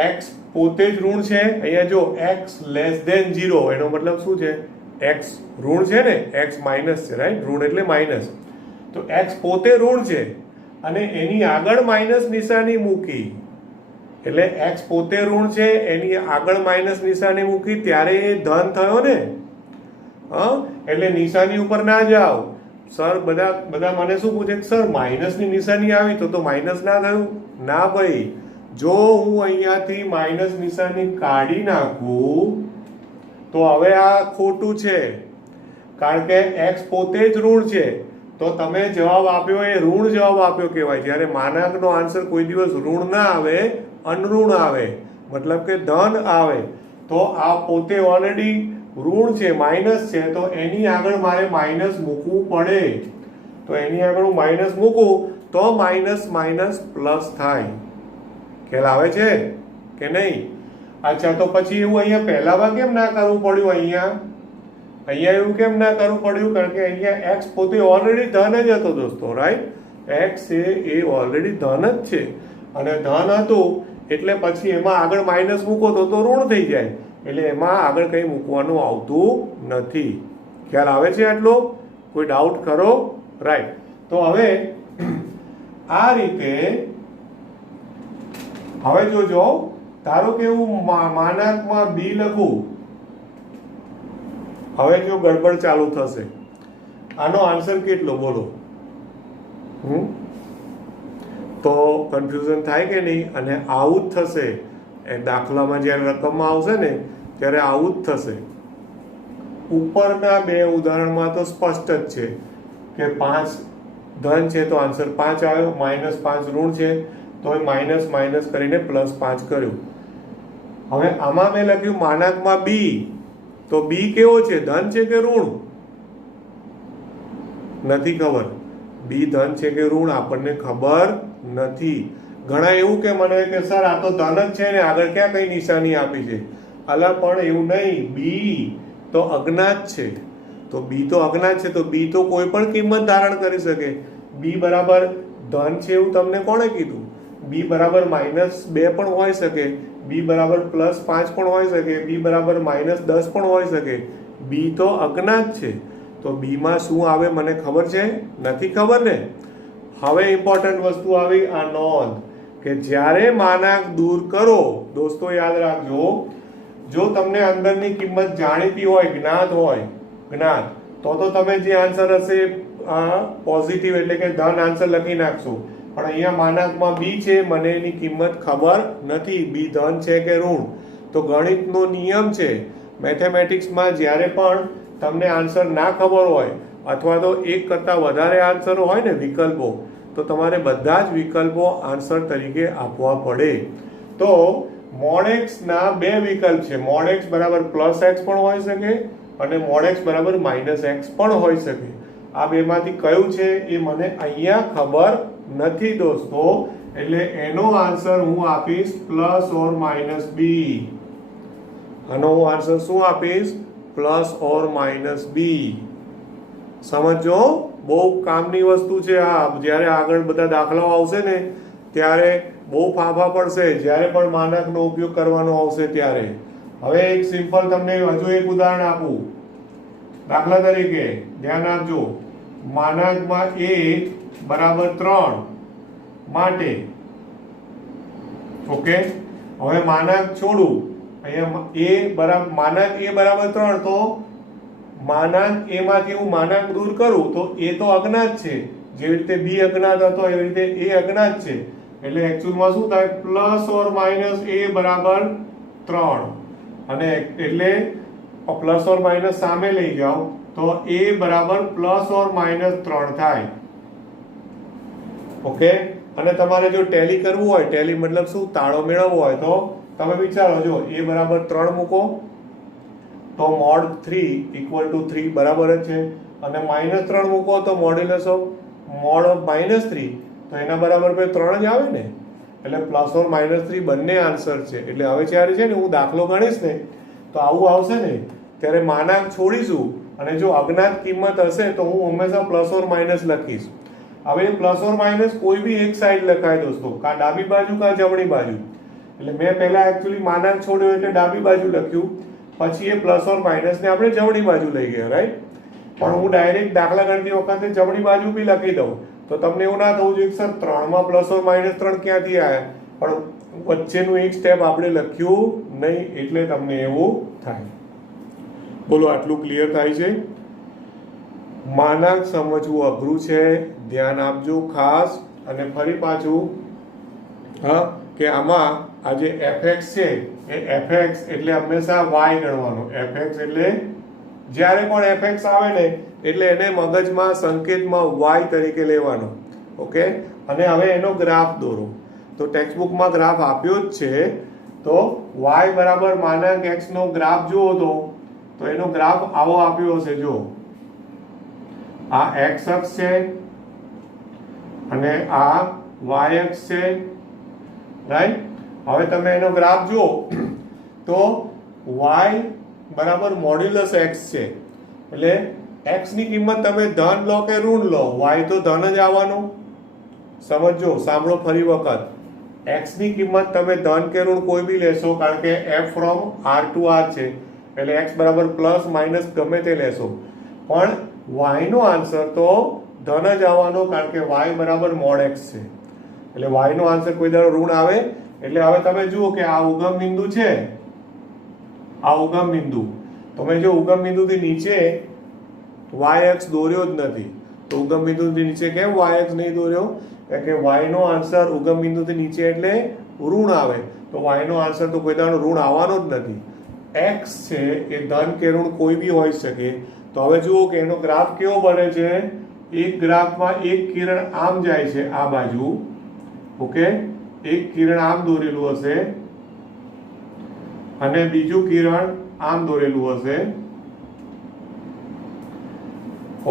x પોતે જ ઋણ છે. અહીંયા જો x <0 એનો મતલબ શું છે? x ઋણ છે ને, x માઇનસ છે, રાઈટ? ઋણ એટલે માઇનસ. તો x પોતે ઋણ છે અને એની આગળ માઇનસ નિશાની મૂકી, એટલે x પોતે ઋણ છે એની આગળ માઇનસ નિશાની મૂકી ત્યારે એ ધન થયો ને. એટલે નિશાની ઉપર ના જાઓ. સર બધા મને શું પૂછે, સર માઇનસની નિશાની આવી તો માઇનસ ના થયું? ના ભાઈ, જો હું અહીંયાથી માઇનસ નિશાની કાઢી નાખું તો હવે આ ખોટું છે, કારણ કે x પોતે જ ઋણ છે. તો તમે જવાબ આપ્યો એ ઋણ જવાબ આપ્યો કહેવાય. જ્યારે માનાંકનો આન્સર કોઈ દિવસ ઋણ ના આવે, અનઋણ આવે, મતલબ કે ધન આવે. તો આ પોતે ઓલરેડી ઋણ છે, માઇનસ છે, તો એની આગળ મારે માઇનસ મૂકવું પડે. તો એની આગળ હું માઇનસ મૂકું તો માઇનસ પ્લસ થાય. ખ્યાલ આવે છે કે નહીં? અચ્છા, તો પછી એવું અહીંયા પહેલામાં કેમ ના કરવું પડ્યું? અહીંયા એવું કેમ ના કરવું પડ્યું? કારણ કે અહીંયા x પોતે ઓલરેડી ધન જ હતો દોસ્તો, રાઈટ? x એ ઓલરેડી ધન જ છે અને ધન હતું એટલે પછી એમાં આગળ માઇનસ મૂકો તો ઋણ થઈ જાય. એટલે એમાં આગળ કંઈ મૂકવાનું આવતું નથી. ખ્યાલ આવે છે આટલો? કોઈ ડાઉટ ખરો? રાઈટ. તો હવે આ રીતે હવે જોજો, ધારો કે હું માનાંકમાં b લખું, હવે જો ગડબડ ચાલુ થશે. આનો આન્સર કેટલો બોલો? તો કન્ફ્યુઝન થાય કે નહીં? અને આવું જ થશે એ દાખલામાં જ્યારે રકમમાં આવશે ને ત્યારે આવું જ થશે. ઉપરના બે ઉદાહરણમાં તો સ્પષ્ટ જ છે કે 5 ધન છે તો આન્સર 5 આવ્યો, -5 ઋણ છે તો માઇનસ કરીને +5 કર્યું. હવે આમાં મેં લખ્યું માનાંકમાં b, તો b કેવો છે? ધન છે કે ઋણ? નથી ખબર. b ધન છે કે ઋણ આપણને ખબર નથી. ઘણા એવું કે મને કે સર આ તો ધન જ છે ને, આગળ ક્યાં કઈ નિશાની આપી છે? અલા પણ એવું નહીં, b તો અજ્ઞાત છે. તો b તો અજ્ઞાત છે તો b તો કોઈ પણ કિંમત ધારણ કરી શકે. b બરાબર ધન છે એવું તમને કોણે કીધું? b બરાબર -2 પણ હોઈ શકે, b બરાબર +5 પણ હોઈ શકે, b બરાબર -10 પણ હોઈ શકે. b તો અજ્ઞાત છે. તો b માં શું આવે મને ખબર છે? નથી ખબર ને? હવે ઇમ્પોર્ટન્ટ વસ્તુ આવી આ નોંધ કે જ્યારે માનાંક દૂર કરો દોસ્તો, યાદ રાખજો, જો તમને અંદરની કિંમત જાણીતી હોય, જ્ઞાત, તો તમે જે આન્સર હશે પોઝિટિવ એટલે કે ધન આન્સર લખી નાખશો. પણ અહીંયા માનાંકમાં b છે, મને એની કિંમત ખબર નથી, b ધન છે કે ઋણ. તો ગણિતનો નિયમ છે, મેથેમેટિક્સમાં જ્યારે પણ તમને આન્સર ના ખબર હોય અથવા તો એક કરતાં વધારે આન્સરો હોય ને વિકલ્પો, તો તમારે બધા જ વિકલ્પો આન્સર તરીકે આપવા પડે. તો |x ના બે વિકલ્પ છે, |x બરાબર +x પણ હોઈ શકે અને |x બરાબર -x પણ હોઈ શકે. આ બેમાંથી કયું છે એ મને અહીંયા ખબર નથી દોસ્તો, એટલે એનો આન્સર હું આપીશ +or -b. આનો હું આન્સર શું આપીશ? +or -b. સમજો, બહુ કામની વસ્તુ છે આ. જ્યારે આગળ બધા દાખલાઓ આવશે ને ત્યારે બહુ ફાંફા પડશે, જ્યારે પણ માનાંકનો ઉપયોગ કરવાનો આવશે ત્યારે. હવે એક સિમ્પલ તમને હજુ એક ઉદાહરણ આપું. દાખલા તરીકે ધ્યાન આપજો, માનાંકમાં a બરાબર 3 માટે, ઓકે, હવે માનાંક છોડું, અહીંયા માનાંક a બરાબર 3, તો માનાંક a માંથી હું માનાંક દૂર કરું તો a તો અજ્ઞાત છે, જેવી રીતે b અજ્ઞાત હતો એવી રીતે a અજ્ઞાત છે, એટલે એકચ્યુઅલમાં શું થાય પ્લસ ઓર માઇનસ a બરાબર 3, અને એટલે પ્લસ ઓર માઇનસ સામે લઈ જાઓ તો a બરાબર પ્લસ ઓર માઇનસ 3 થાય. ઓકે, અને તમારે જો ટેલી કરવું હોય, ટેલી મતલબ શું, તાળો મેળવવો હોય, તો તમે વિચારો, જો a બરાબર 3 મૂકો તો મોડ 3 ઇક્વલ ટુ 3 બરાબર જ છે, અને -3 મૂકો તો મોડ્યુલસ ઓફ મોડ ઓફ -3 તો એના બરાબર 3 જ આવે ને, એટલે પ્લસ ઓર -3 બંને આન્સર છે. એટલે હવે જ્યારે છે ને હું દાખલો ગણીશ ને તો આવું આવશે ને ત્યારે માનાંક છોડીશું, અને જો અજ્ઞાત કિંમત હશે તો હું હંમેશા પ્લસ ઓર માઇનસ લખીશ. હવે પ્લસ ઓર માઇનસ કોઈ બી એક સાઈડ લખાય દોસ્તો, કાં ડાબી બાજુ કાં જમણી બાજુ. એટલે મેં પહેલા એકચ્યુઅલી માનાંક છોડ્યો એટલે ડાબી બાજુ લખ્યું, પછી એ પ્લસ ઓર માઇનસ ને આપણે જમણી બાજુ લઈ ગયા, રાઈટ. પણ હું ડાયરેક્ટ દાખલા ગણતી વખતે જમણી બાજુ બી લખી દઉં તો તમને એવું ના થવું જોઈએ સર 3 માં પ્લસ ઓર માઇનસ 3 ક્યાંથી આવ્યા, પણ વચ્ચેનું એક સ્ટેપ આપણે લખ્યું નહીં એટલે તમને એવું થાય. બોલો, આટલું ક્લિયર થાય છે? માનાંક સમજવું અઘરું છે, ધ્યાન આપજો ખાસ. અને ફરી પાછું કે આમાં આ જે fx છે એ fx એટલે હંમેશા y ગણવાનો. fx એટલે જ્યારે પણ fx આવે ને એટલે એને મગજમાં સંકેતમાં y તરીકે લેવાનો. ઓકે, અને હવે એનો ગ્રાફ દોરો. તો ટેક્સ્ટ બુકમાં ગ્રાફ આપ્યો જ છે, તો y બરાબર માનાંક x નો ગ્રાફ જુઓ તો એનો ગ્રાફ આવો આપ્યો હશે. જો આ x અક્ષ છે અને આ y અક્ષ છે, રાઈટ. હવે તમે એનો ગ્રાફ જુઓ તો y બરાબર મોડ્યુલસ x છે, એટલે x ની કિંમત તમે ધન લો કે ઋણ લો, y તો ધન જ આવવાનું. સમજો, સાંભળો ફરી વખત, x ની કિંમત તમે ધન કે ઋણ કોઈ બી લેશો, કારણ કે f from r to r છે, એટલે x બરાબર પ્લસ માઇનસ ગમે તે લેશો, પણ y નો આન્સર તો ધન જ આવવાનો, કારણ કે y બરાબર મોડ x છે, એટલે y નો આન્સર કોઈ દાડો ઋણ આવે. એટલે હવે તમે જુઓ કે આ ઉગમ બિંદુ છે, આ ઉગમ બિંદુ, તમે જો ઉગમ બિંદુથી નીચે y અક્ષ દોર્યો જ નથી, તો ઉગમ બિંદુથી નીચે કેમ y અક્ષ નહીં દોર્યો? કારણ કે y નો આન્સર ઉગમ બિંદુથી નીચે એટલે ઋણ આવે, તો y નો આન્સર તો કોઈ દાડો ઋણ આવવાનો જ નથી. x છે એ ધન કે ઋણ કોઈ બી હોઈ શકે. તો હવે જુઓ કે એનો ગ્રાફ કેવો બને છે. એક ગ્રાફમાં એક કિરણ આમ જાય છે આ બાજુ, ઓકે, એક કિરણ આમ દોરેલું હશે અને બીજું કિરણ આમ દોરેલું હશે.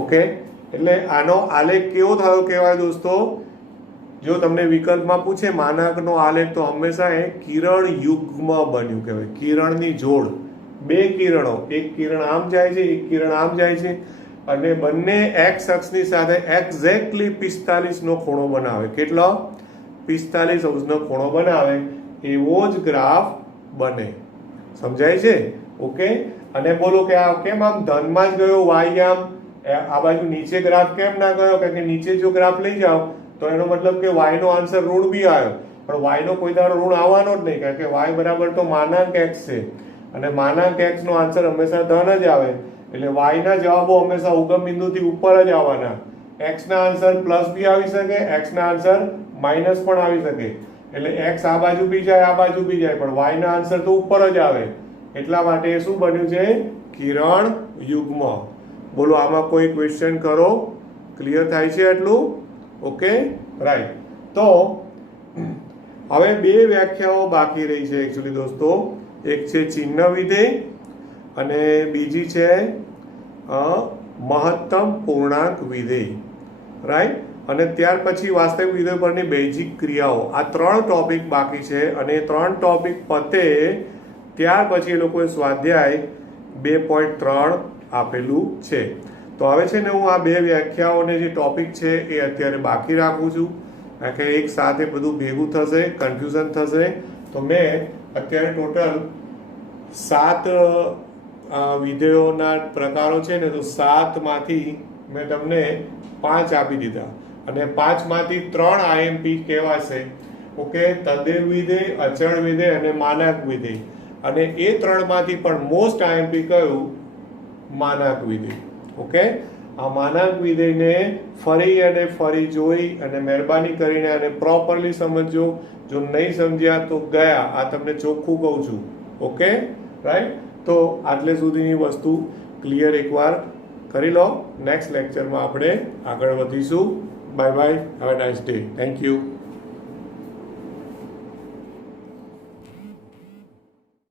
ઓકે, એટલે આનો આલેખ કેવો થયો કહેવાય દોસ્તો? જો તમને વિકલ્પમાં પૂછે માનાંકનો આલેખ તો હંમેશા એ કિરણ યુગ્મ બન્યું કહેવાય. કિરણની જોડ, બે કિરણો, એક કિરણ આમ જાય છે એક કિરણ આમ જાય છે, અને બંને x અક્ષની સાથે એક્ઝેક્ટલી 45 નો ખૂણો બનાવે. કેટલો? 45 અંશનો ખૂણો બનાવે, એવો જ ગ્રાફ બને. સમજાય છે? ઓકે, અને બોલો કે આ કેમ આમ ધનમાં જ ગયો y આમ, આ બાજુ નીચે ગ્રાફ કેમ ના ગયો? કારણ કે નીચે જો ગ્રાફ લઈ જાઓ તો એનો મતલબ કે y નો આન્સર ઋણ બી આવ્યો, પણ y નો કોઈ દાડો ઋણ આવવાનો જ નહીં, કારણ કે y બરાબર તો માનાંક x છે, અને માનાંક x નો આન્સર હંમેશા ધન જ આવે, એટલે y ના જવાબો હંમેશા ઉગમ બિંદુથી ઉપર જ આવવાના. x ના આન્સર પ્લસ બી આવી શકે, x ના આન્સર માઇનસ પણ આવી શકે, એટલે x આ બાજુ બી જાય આ બાજુ બી જાય, પણ y ના આન્સર તો ઉપર જ આવે. એટલા માટે શું બન્યું છે? કિરણ યુગ્મ. બોલો, આમાં કોઈ ક્વેશ્ચન કરો? ક્લિયર થાય છે આટલું? Okay, right. તો હવે બે વ્યાખ્યાઓ બાકી રહી છે એકચ્યુઅલી દોસ્તો. એક છે ચિહ્ન વિધેય અને બીજી છે મહત્તમ પૂર્ણાંક વિધેય, રાઈટ. અને ત્યાર પછી વાસ્તવિક વિધેય પરની બેઝિક ક્રિયાઓ. આ 3 ટોપિક બાકી છે, અને 3 ટોપિક પતે ત્યાર પછી એ લોકોએ સ્વાધ્યાય 2.3 આપેલું છે. તો હવે છે ને હું આ બે વ્યાખ્યાઓને જે ટોપિક છે એ અત્યારે બાકી રાખું છું, કારણ કે એક સાથે બધું ભેગું થશે, કન્ફ્યુઝન થશે. તો મેં અત્યારે ટોટલ 7 વિધેયોના પ્રકારો છે ને, તો 7 માંથી મેં તમને 5 આપી દીધા, અને 5 માંથી 3 IMP કહેવાશે. ઓકે, તદ્દેવ વિધેય, અચળ વિધેય અને માનાંક વિધેય. અને એ ત્રણમાંથી પણ મોસ્ટ આઈએમપી કયું? માનાંક વિધેય. ઓકે, આ માનાંક વિધેયને ફરી અને ફરી જોઈ અને મહેરબાની કરીને આને પ્રોપરલી સમજજો. જો નહીં સમજ્યા તો ગયા, આ તમને ચોખ્ખું કહું છું. Okay, right. તો આટલે સુધીની વસ્તુ ક્લિયર એકવાર કરી લો. નેક્સ્ટ લેક્ચરમાં આપણે આગળ વધીશું. Bye bye, have a nice day. Thank you.